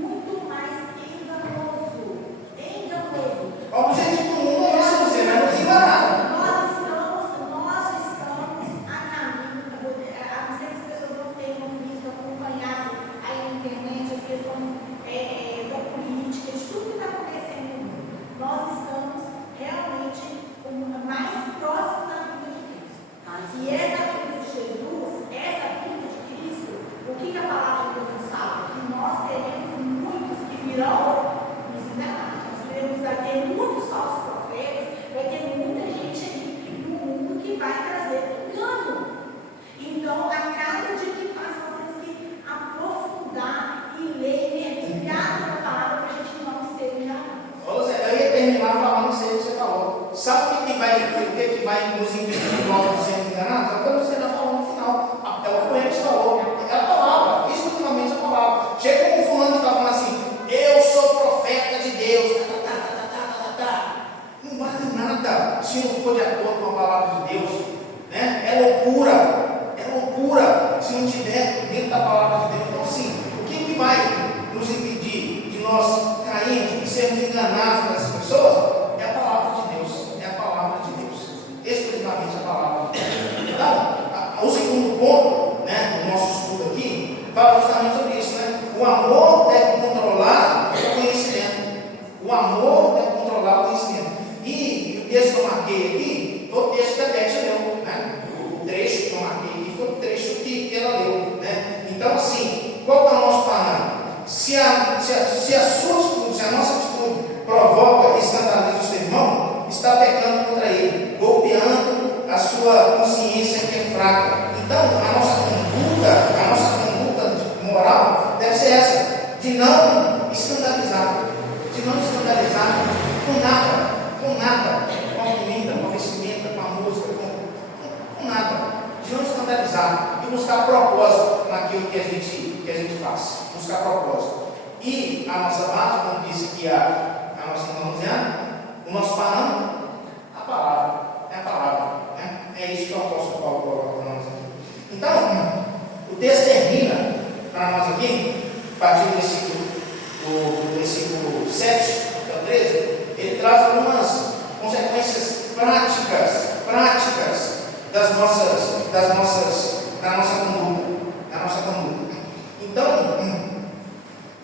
muito mais enganoso. Enganoso. O objetivo do mundo é esse, você vai nos enganar. Nós estamos a caminho, a não ser que as pessoas não tenham visto, acompanhado aí na internet as questões da política, de tudo que está acontecendo no mundo. Nós estamos realmente mais próximos da vida de Cristo. E essa vida de Jesus, essa vida de Cristo, o que a palavra de Deus nos fala? Que nós teremos muitos que virão nos enganar. Vai ter muitos falsos profetas, vai ter muita gente aí no mundo que vai trazer engano. Então, a cada dia que passa, nós temos que aprofundar e ler, mergulhar na palavra para a gente não ser enganado. Ô, Zé, eu ia terminar falando isso aí que você falou. Sabe o que vai nos impedir de nós sermos enganados? É o que você ainda falou no final. É o que o Enes falou. É a palavra, exclusivamente a palavra. Chega um fulano que está falando assim: eu sou profeta de Deus. Não vale nada se não for de acordo com a palavra de Deus, né? É loucura se não estiver dentro da palavra de Deus. Então, assim, o que vai nos impedir de nós cairmos e sermos enganados por essas pessoas? É a palavra de Deus, exclusivamente a palavra de Deus. Então, o segundo ponto, né, do nosso estudo aqui, fala justamente sobre isso, né? O amor deve controlar o conhecimento. O amor deve controlar o conhecimento. E o texto que eu marquei aqui foi o texto que a Beth leu, né? O trecho que eu marquei aqui foi o trecho que ela leu, né? Então, assim, qual é o nosso parâmetro? Se a nossa atitude provoca e escandaliza o seu irmão, está pecando contra ele, golpeando a sua consciência que é fraca. Então, a nossa conduta moral deve ser essa, de não escandalizar com nada, com a comida, com a vestimenta, com a música, com nada, de não escandalizar e buscar propósito naquilo que a gente faz, buscar propósito. E a nossa base, como disse aqui a nossa irmã Luziana, o nosso parâmetro, a palavra, né? É isso que o apóstolo Paulo coloca para nós aqui. Então, o texto termina para nós aqui, a partir do versículo 7 até o 13, ele traz algumas consequências práticas da nossa conduta. Então,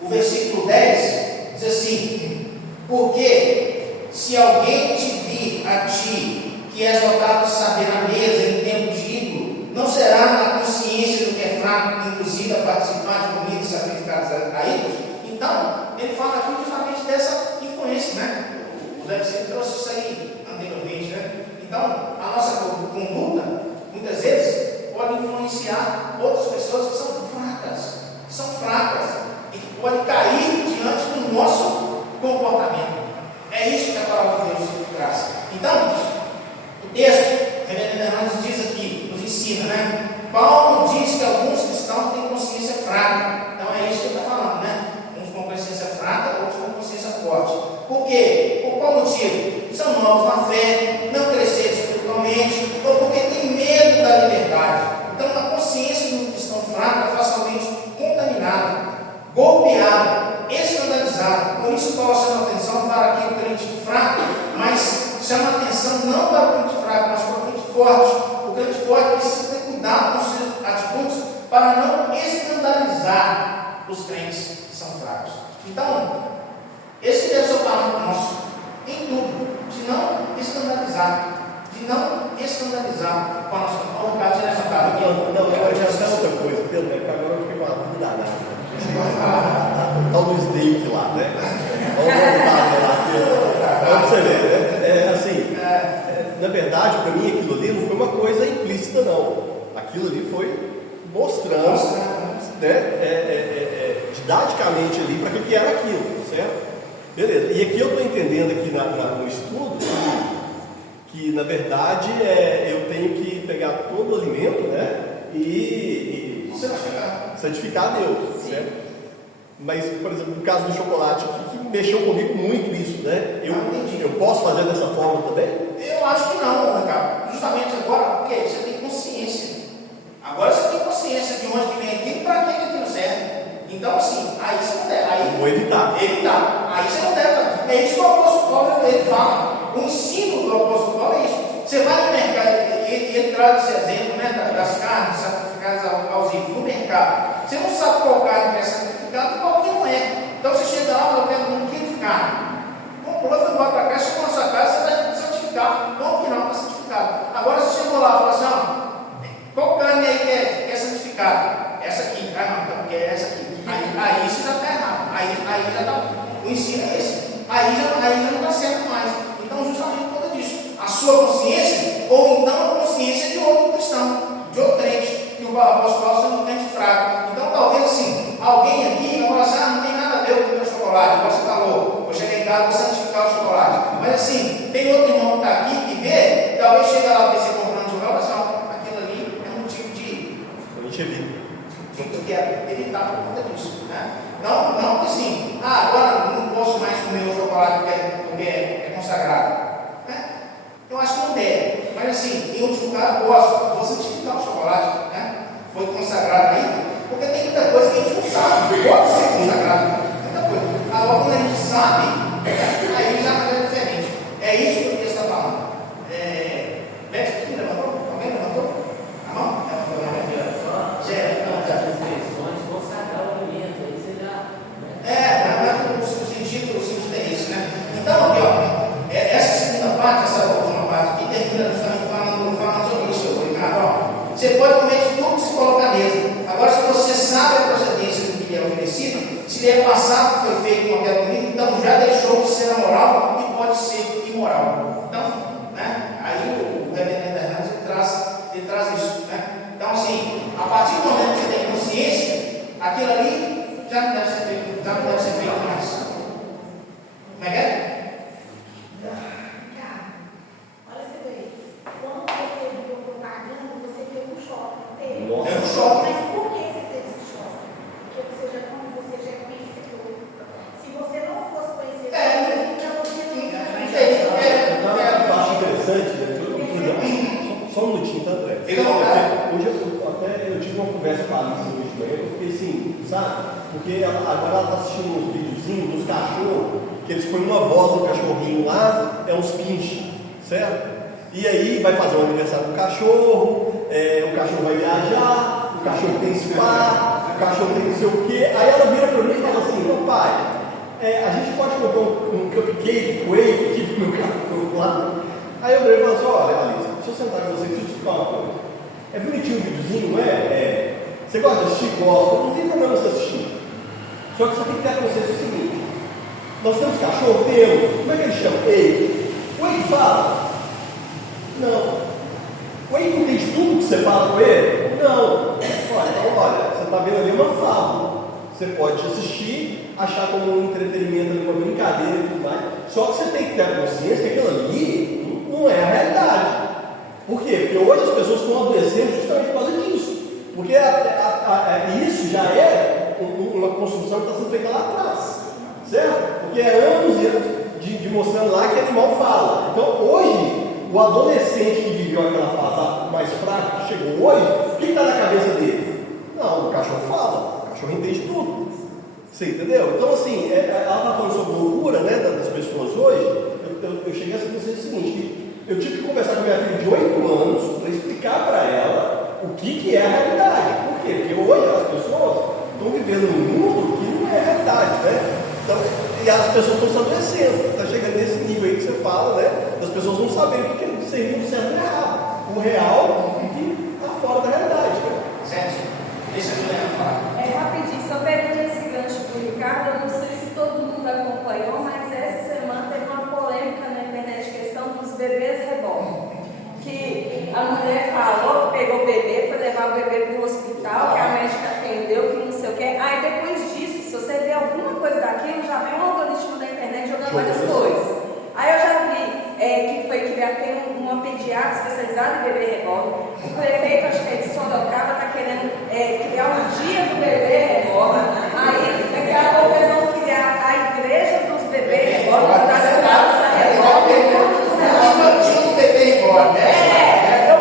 o versículo 10 diz assim: porque se alguém te vir a ti, que és dotado de saber na mesa em tempo de ídolo, não será na consciência do que é fraco, inclusive a participar de comidas sacrificadas a ídolos? Então, ele fala aqui justamente dessa influência, né? O Zé Vicente trouxe isso aí anteriormente, né? Então, a nossa conduta, muitas vezes, pode influenciar outras pessoas que são fracas, e que podem cair diante do nosso comportamento. É isso que a palavra de Deus traz. Então, o texto, Reverendo Hernandes diz aqui, nos ensina, né? Paulo diz que alguns cristãos têm consciência fraca. Então, é isso que ele está falando, né? Uns com consciência fraca, outros com consciência forte. Por quê? Por qual motivo? São novos na fé, não cresceram espiritualmente, ou porque têm medo da liberdade. Então, a consciência de um cristão fraco é facilmente contaminada, golpeada, escandalizada. Por isso, Paulo chama a atenção para aquele crente fraco, mas chama a atenção não para o crente fraco, mas forte. O crente forte precisa ter cuidado com suas atitudes para não escandalizar os crentes que são fracos. Então, esse deve ser o parâmetro nosso, em tudo, de não escandalizar. De não escandalizar com a nossa. Olha o Ricardo tinha levantado aqui. Não, eu já sei outra coisa, Pedro, né? Porque agora eu fiquei com uma dúvida danada. O tal do Snake lá, né? Vamos voltar lá. Vamos você ver, assim, na verdade, para mim, aquilo ali não foi uma coisa implícita, não. Aquilo ali foi mostrando, né? Didaticamente ali para que era aquilo, certo? Beleza. E aqui eu estou entendendo aqui no estudo que na verdade eu tenho que pegar todo o alimento, né, e santificar a Deus, certo? Mas, por exemplo, no caso do chocolate aqui, que mexeu comigo muito isso, né? Eu posso fazer dessa forma também? Eu acho que não, Ricardo. Justamente agora, porque você tem consciência. Agora você tem consciência de onde vem aquilo e para que aquilo serve. Então, assim, aí você não deve. Aí, vou evitar. Aí você não deve fazer. É isso que o apóstolo Paulo ele fala. O ensino do apóstolo Paulo é isso. Você vai no mercado, ele traz esse exemplo, né, das carnes sacrificadas aos ídolos no mercado. Você não sabe qual carne que é sacrificada e qual que não é. Então você chega lá e fala, eu quero 1 quilo de carne. Comprou, foi embora para cá, chegou na sua casa, você vai santificar. Então, ao final, está santificado. Agora você chegou lá e falou assim, ó, qual carne aí que é santificada? Essa aqui. Ah, não, então quer essa aqui. Aí você já está errado. Aí já está. O ensino é esse. Aí já não está certo mais. Então, justamente por conta disso. A sua consciência, ou então a consciência de outro cristão, de outro crente, que o apóstolo Paulo é um crente fraco. Então, talvez assim, alguém aqui vai falar assim, não tem nada a ver com o meu chocolate, como você falou, vou chegar em casa, vou santificar o chocolate. Mas assim, tem outro irmão que está aqui que vê, talvez chega lá para você comprando chocolate, assim, aquilo ali é motivo de. A gente evita. Eu quero evitar por conta disso, né? Não assim, agora não posso mais comer o chocolate porque é consagrado. Né? Eu acho que não deve, mas assim, em último caso, posso, vou santificar o chocolate, né? Foi consagrado aí, porque tem muita coisa que a gente não sabe, pode ser consagrado, muita coisa. Agora, quando a gente sabe, aí já é diferente. É isso que o texto está falando. Beto, quem levantou? Alguém levantou? A mão? O sentido é esse, né? Então, aqui, ó, essa segunda parte, essa última parte aqui, termina justamente falando sobre isso, Ricardo. Você pode comer de tudo que se coloca na mesa. Agora, se você sabe a procedência do que lhe é oferecido, se lhe é passado que foi feito com aquela comida, então já deixou de ser amoral e pode ser imoral. Então, né? Aí o reverendo Hernandes ele traz isso, né? Então, assim, a partir do momento que você tem consciência, aquilo ali já não deve ser feito mais. Como é que é? Olha você vê, quando você viu propaganda, você teve um choque, não teve? Teve um choque. Mas por que você teve esse choque? Porque você já é conhecedor. Se você não fosse conhecedor, então você não ia. Eu acho interessante, né? Só um minutinho, tá, André? Hoje eu tive uma conversa com a Alice hoje de manhã, eu fiquei assim, sabe? Porque agora ela está assistindo uns videozinhos dos cachorros, que eles põem uma voz do cachorrinho lá, uns pinches, certo? E aí vai fazer um aniversário do cachorro, o cachorro vai viajar, o cachorro tem spa, o cachorro tem não sei o quê. Aí ela vira para mim e fala assim, meu pai, a gente pode comprar um cupcake, coelho aqui pro meu cachorro lá? Aí eu falei assim, olha, Alice, deixa eu sentar com você e te explicar uma coisa. É bonitinho o videozinho, não é? Você gosta de assistir? Gosta, não tem problema você assistir. Só que você tem que ter a consciência do seguinte, nós temos cachorro? Temos. Como é que ele chama? Ei. O Ei fala? Não. O Ei não entende tudo que você fala com ele? Não. Olha, você está vendo ali uma fábula. Você pode assistir, achar como um entretenimento ali, uma brincadeira e tudo mais. Só que você tem que ter a consciência que aquilo ali não é a realidade. Por quê? Porque hoje as pessoas estão adoecendo justamente por causa disso. Porque isso já é uma construção que está sendo feita lá atrás. Certo? Porque é anos e anos de mostrando lá que animal fala. Então hoje, o adolescente que viveu aquela fase mais fraca, que chegou hoje, o que está na cabeça dele? Não, o cachorro fala, o cachorro entende tudo. Você entendeu? Então assim, ela está falando sobre loucura, né, das pessoas hoje. Eu cheguei a essa consciência seguinte, que eu tive que conversar com minha filha de 8 anos, explicar para ela o que é a realidade. Por quê? Porque hoje as pessoas estão vivendo num mundo que não é a realidade, né? Então, e as pessoas estão se adoecendo. Está chegando nesse nível aí que você fala, né? Das pessoas não saberem o que seria o certo e o errado. O real e o que está fora da realidade. Né? Certo? Deixa eu ler a falar. Rapidinho, só pegando esse gancho do Ricardo, eu não sei se todo mundo acompanhou, mas essa semana teve uma polêmica na internet, questão dos bebês reborn. Que a mulher falou que pegou o bebê, foi levar o bebê para o hospital, que a médica atendeu, que não sei o quê. Aí depois disso, se você vê alguma coisa daquilo, já vem um algoritmo da internet jogando várias coisas. Aí eu já vi que foi criar, tem uma pediatra especializada em bebê reborn. O prefeito, acho que é de Sorocaba, está querendo criar um dia do bebê reborn. Aí daqui a pouco eles vão criar a igreja dos bebês reborn, das crianças reborn. Infantil do bebê reborn, né? Eu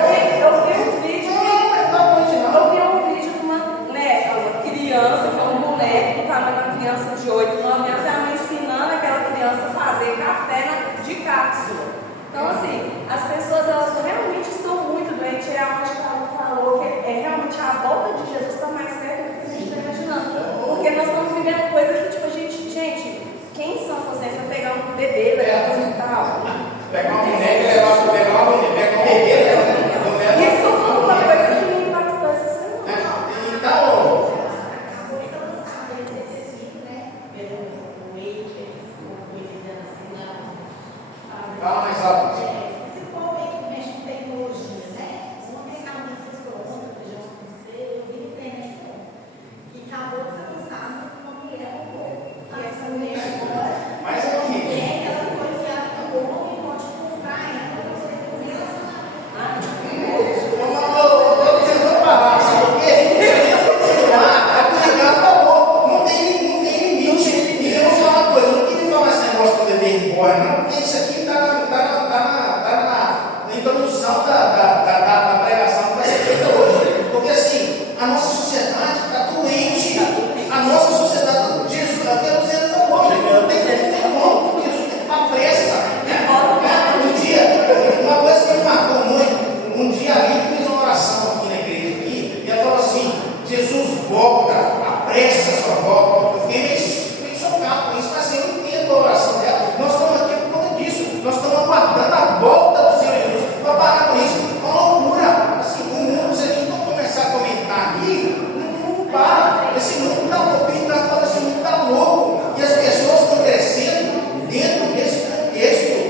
vi um vídeo de uma criança, que é um moleque do tamanho de uma criança de 8, 9 anos, ela me ensinando aquela criança a fazer café de cápsula. Então, assim, as pessoas, elas realmente estão muito doentes. É onde o Paulo falou que realmente a volta de Jesus está mais perto do que a gente está imaginando. Porque nós estamos vivendo coisas que, tipo, gente, quem são vocês para pegar um bebê, levar para o hospital? Pegar uma boneca e levar para pegar uma boneca, pegar um bebê, isso foi uma coisa que me impactou essa semana. Então, fala mais alto. Esse povo aí que mexe com tecnologia, né? Uma ferramenta que vocês colocam, que já aconteceu, eu vi na internet que acabou de ser lançado uma mulher robô. E essa mulher agora, Mais um aqui. ela foi enviada para o homem e pode comprar ela para poder ter um relacionamento. Vou tentando parar, sabe por quê? Não tem limite. E eu vou falar uma coisa, eu não queria falar esse negócio do bebê reborn, não, porque isso aqui está na introdução da pregação que vai ser feita hoje. Porque assim, a nossa sociedade está doente. A nossa sociedade, Jesus, até o Zé falou, não tem como, porque Jesus tem uma pressa. Um dia, uma coisa que me marcou muito, um dia alguém fez uma oração aqui na igreja aqui, e ela falou assim: Jesus volta, apressa a sua volta. Eu fiquei meio chocado com isso, mas assim, eu entendo a oração dela. Nós estamos aqui por conta disso, nós estamos aguardando a volta do Senhor Jesus para parar com isso. É uma loucura. Assim, o mundo, se a gente não começar a comentar aqui, não para. Esse mundo está louco, esse mundo está louco. E as pessoas estão crescendo dentro desse contexto.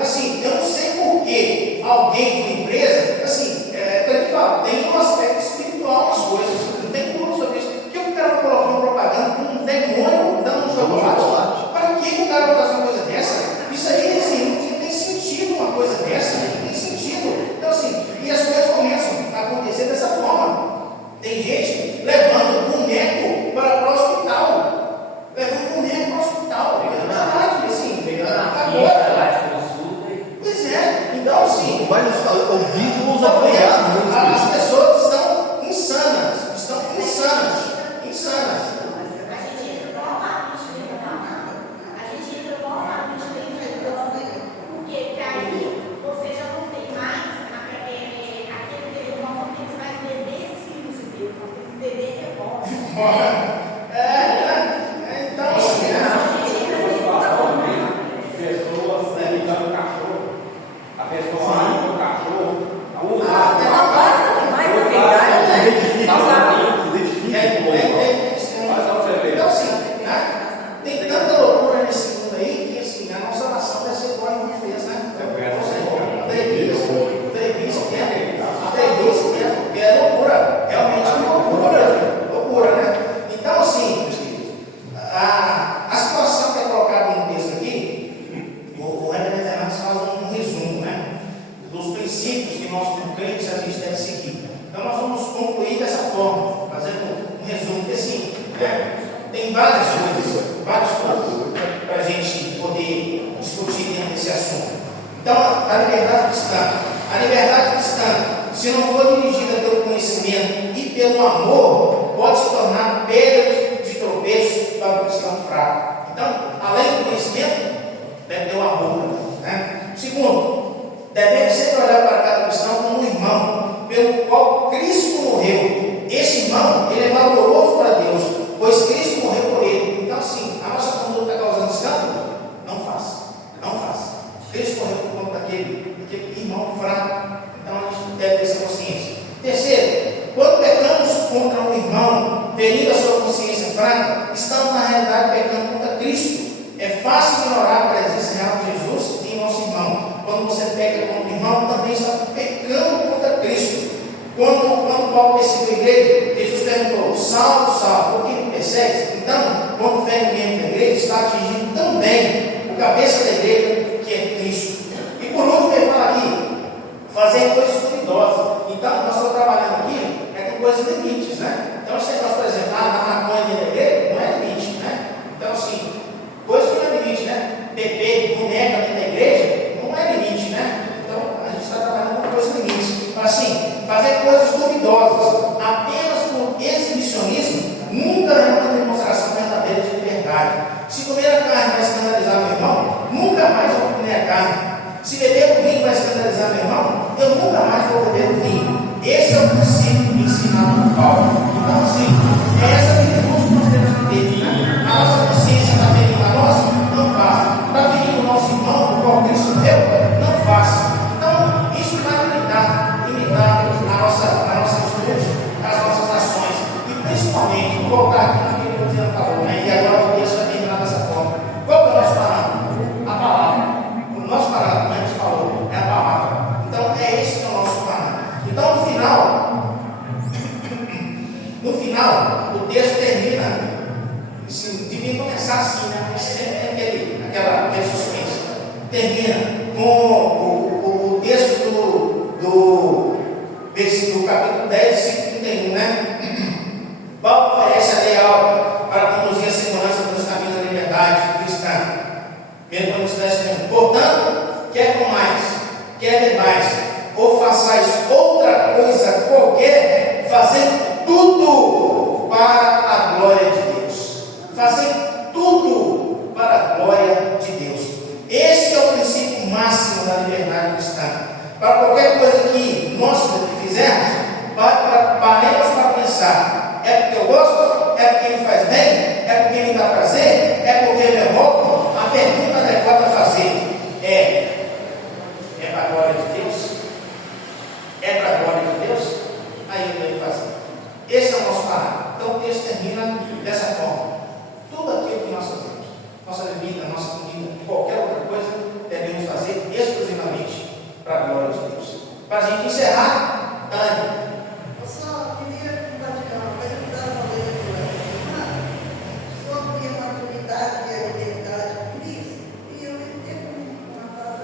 Assim, eu não sei por que alguém de uma empresa, assim, tem um aspecto espiritual nas coisas, não tem tudo sobre isso. Por que o cara vai colocar uma propaganda com um demônio dando um chocolate? Para que o cara vai fazer uma coisa dessa? Isso aí, assim, não tem sentido uma coisa dessa, não tem sentido. Então, assim, e as coisas começam a acontecer dessa forma. Tem gente levando boneco para o hospital. Levando boneco para o hospital. É verdade, assim, agora. Pois é, então assim. Mas o vídeo nos apoiados. As pessoas estão insanas. A gente entra novamente dentro porque aí você já não tem mais aquele período, nós não temos mais bebês filhos de Deus, nós temos bebê reborn. Então assim, Pessoas ligando o cachorro. A pessoa olha o cachorro, então assim, né? Tem tanta loucura nesse mundo aí que assim, a nossa nação deve ser igual a gente fez, né? Que é loucura, realmente loucura, né? Então assim, meus queridos, a situação que é colocada no texto aqui, o Reverendo Fernandes faz um resumo, né? Dos princípios que nós, como crentes, a gente deve seguir. Então nós vamos concluir dessa forma, fazendo um resumo, porque assim, né? Tem várias coisas para a gente poder discutir dentro desse assunto. Então, a liberdade cristã, se não for dirigida pelo conhecimento e pelo amor, pode se tornar pedra de tropeço para o cristão fraco. Então, além do conhecimento, deve ter o amor. Né? Segundo, devemos sempre olhar para cada cristão como um irmão irmão pelo qual Cristo morreu. Esse irmão, ele é valoroso para Deus, pois Cristo morreu por ele. Então, assim, a nossa conduta está causando escândalo? Não faça, não faça. Cristo morreu por conta daquele irmão fraco. Então, a gente deve ter essa consciência. Terceiro, quando pecamos contra um irmão, ferindo a sua consciência fraca, estamos na realidade pecando contra Cristo. É fácil ignorar a presença real de Jesus em nosso irmão. Quando você peca contra o irmão, também está pecando contra Cristo. Quando Paulo perseguiu a igreja, Jesus perguntou: Saulo, Saulo, por que me persegues? Então, quando fere o membro da igreja, está atingindo também o cabeça da igreja, que é Cristo. E por último, ele fala aqui: fazer coisas duvidosas. Então, nós estamos trabalhando aqui com coisas limites, né? Então, esse negócio, por exemplo, na maconha dentro da igreja, não é limite, né? Então, assim, coisa que não é limite, né? Beber boneca dentro da igreja, não é limite, né? Então, a gente está trabalhando com coisas limites. Mas, assim, fazer coisas duvidosas apenas por exibicionismo nunca é uma demonstração verdadeira de liberdade. Se comer a carne vai escandalizar meu irmão, nunca mais eu vou comer a carne. Se beber o vinho vai escandalizar meu irmão, eu nunca mais vou beber o vinho. Esse é o princípio ensinado por Paulo. Então, assim, é essa atitude que nós temos que ter. Né? A nossa consciência está ferindo a nossa? Não faça. Está ferindo o nosso irmão, o qual Cristo deu? Não faça. Então, isso vai limitar a nossa atitude, as nossas ações. E principalmente, vou voltar aqui no que o Luciano falou, né? E agora o texto vai terminar dessa forma. Qual é o nosso parágrafo? A palavra. O nosso parágrafo, como a gente falou, é a palavra. Então, é esse que é o nosso parágrafo. Então, no final, o texto termina, assim, devia começar assim, né? Sempre tem aquele suspense. Termina com o texto do capítulo 10, versículo 31, né? Paulo oferece a lei áurea para conduzir a segurança dos caminhos da liberdade cristã. Mesmo quando estivesse dizendo: portanto, quer comais, quer bebais, ou façais outra coisa qualquer, fazendo tudo para a glória de Deus. Fazendo tudo para a glória de Deus. Esse é o princípio máximo da liberdade cristã. Para qualquer coisa que nós fizermos, paremos para pensar: é porque eu gosto? É porque me faz bem? É porque me dá prazer? É porque me revolta? A pergunta adequada a fazer é para a glória de Deus? É para a glória de Deus? Aí eu devo fazer. Esse é o nosso parágrafo. Então o texto termina dessa forma: tudo aquilo que nós fazemos, nossa bebida, nossa comida, qualquer outra coisa, devemos fazer exclusivamente para a glória de Deus. Para a gente encerrar, Dani. Eu só queria compartilhar uma coisa que estava falando sobre a maturidade e a liberdade de Cristo. E eu tenho uma frase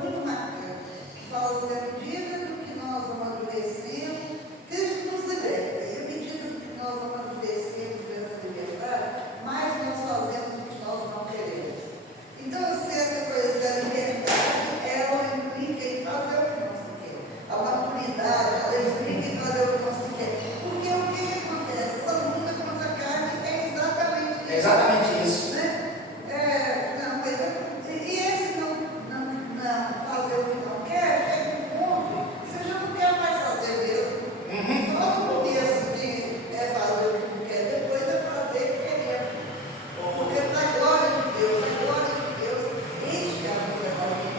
muito marcante, que fala assim: à medida do que nós amadurecemos, Cristo nos liberta. E à medida do que nós amadurecemos nessa liberdade, mais nós fazemos o que nós não queremos. Então, se essa coisa da liberdade, ela implica em fazer o que nós queremos. A maturidade, ela implica em fazer o que nós queremos. Porque o que acontece? Essa luta contra a carne é exatamente isso. É exatamente isso. Né? E esse não fazer o que não quer, chega um ponto que você já não quer mais fazer mesmo. Só no começo de fazer o que não quer, depois é fazer o que quer. Porque para a glória de Deus, isso é a glória de Deus.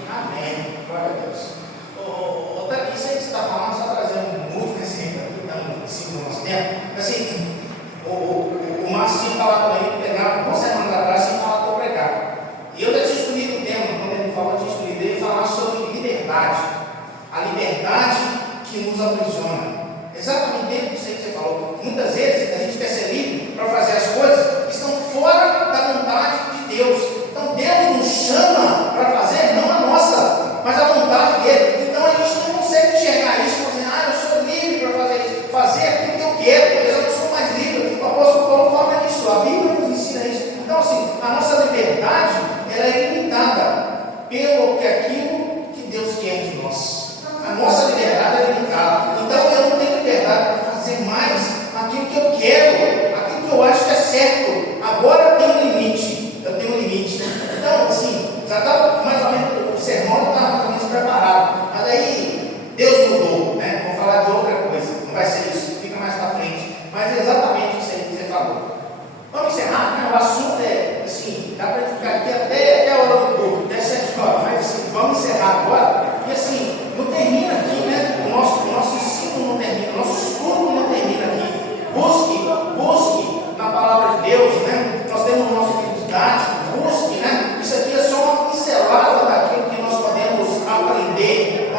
Amém. Glória a Deus. Isso aí que você está falando, só trazendo muito recente aqui, estamos em cima do nosso tempo. Assim, o Márcio tinha falado com ele, pegar uma semana atrás, sem falar para pregar. E eu já tinha escolhido o tema, quando ele falou, eu tinha escolhido ele falar sobre liberdade. A liberdade que nos aprisiona. Exatamente isso aí que você falou. Muitas vezes a gente quer ser livre para fazer as coisas que estão fora da vontade de Deus. Então Deus nos chama para fazer, não a nossa, mas a vontade dele. Então a gente não consegue enxergar isso, dizendo: eu sou livre para fazer isso, fazer aquilo que eu quero, porque eu não sou mais livre. O apóstolo Paulo fala disso, a Bíblia nos ensina isso. Então, assim, a nossa liberdade ela é limitada pelo que aquilo que Deus quer de nós. A nossa liberdade é limitada. Então eu não tenho liberdade para fazer mais aquilo que eu quero, aquilo que eu acho que é certo. Agora eu tenho um limite. Então, assim, já estava mais ou menos, o sermão estava mais ou menos preparado. Mas aí Deus mudou, né?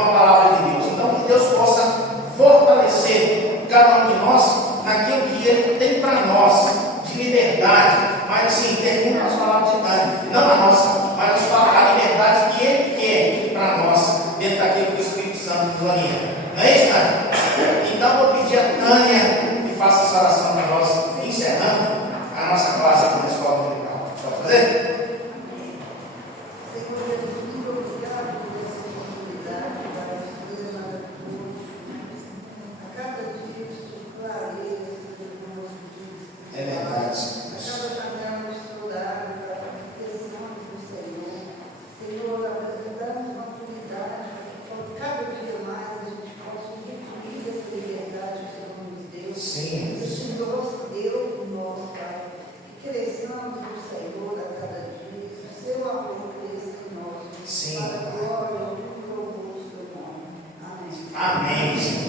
a palavra de Deus. Então, que Deus possa fortalecer cada um de nós naquilo que Ele tem para nós, de liberdade, mas sim, ter muitas palavras de verdade, não a nossa, mas a liberdade que Ele quer para nós, dentro daquilo que o Espírito Santo nos orienta. Não é isso, Tânia? Então, vou pedir a Tânia que faça essa oração para nós, encerrando a nossa classe aqui na escola dominical. Pode fazer? Senhor Jesus, muito obrigado por essa oportunidade para estudar maravilhoso. A cada dia isso clareza do nosso dia. É verdade. A cada janela estudar, precisamos do Senhor. Senhor, dá-nos maturidade para cada dia mais a gente possa usufruir dessa liberdade que o Senhor nos deu. Sim. Esse nosso Deus, o nosso Pai. Que cresçamos no Senhor a cada dia. O seu amor cresça em nós. Sim. Para a glória e o louvor do seu nome. Amém. Amém.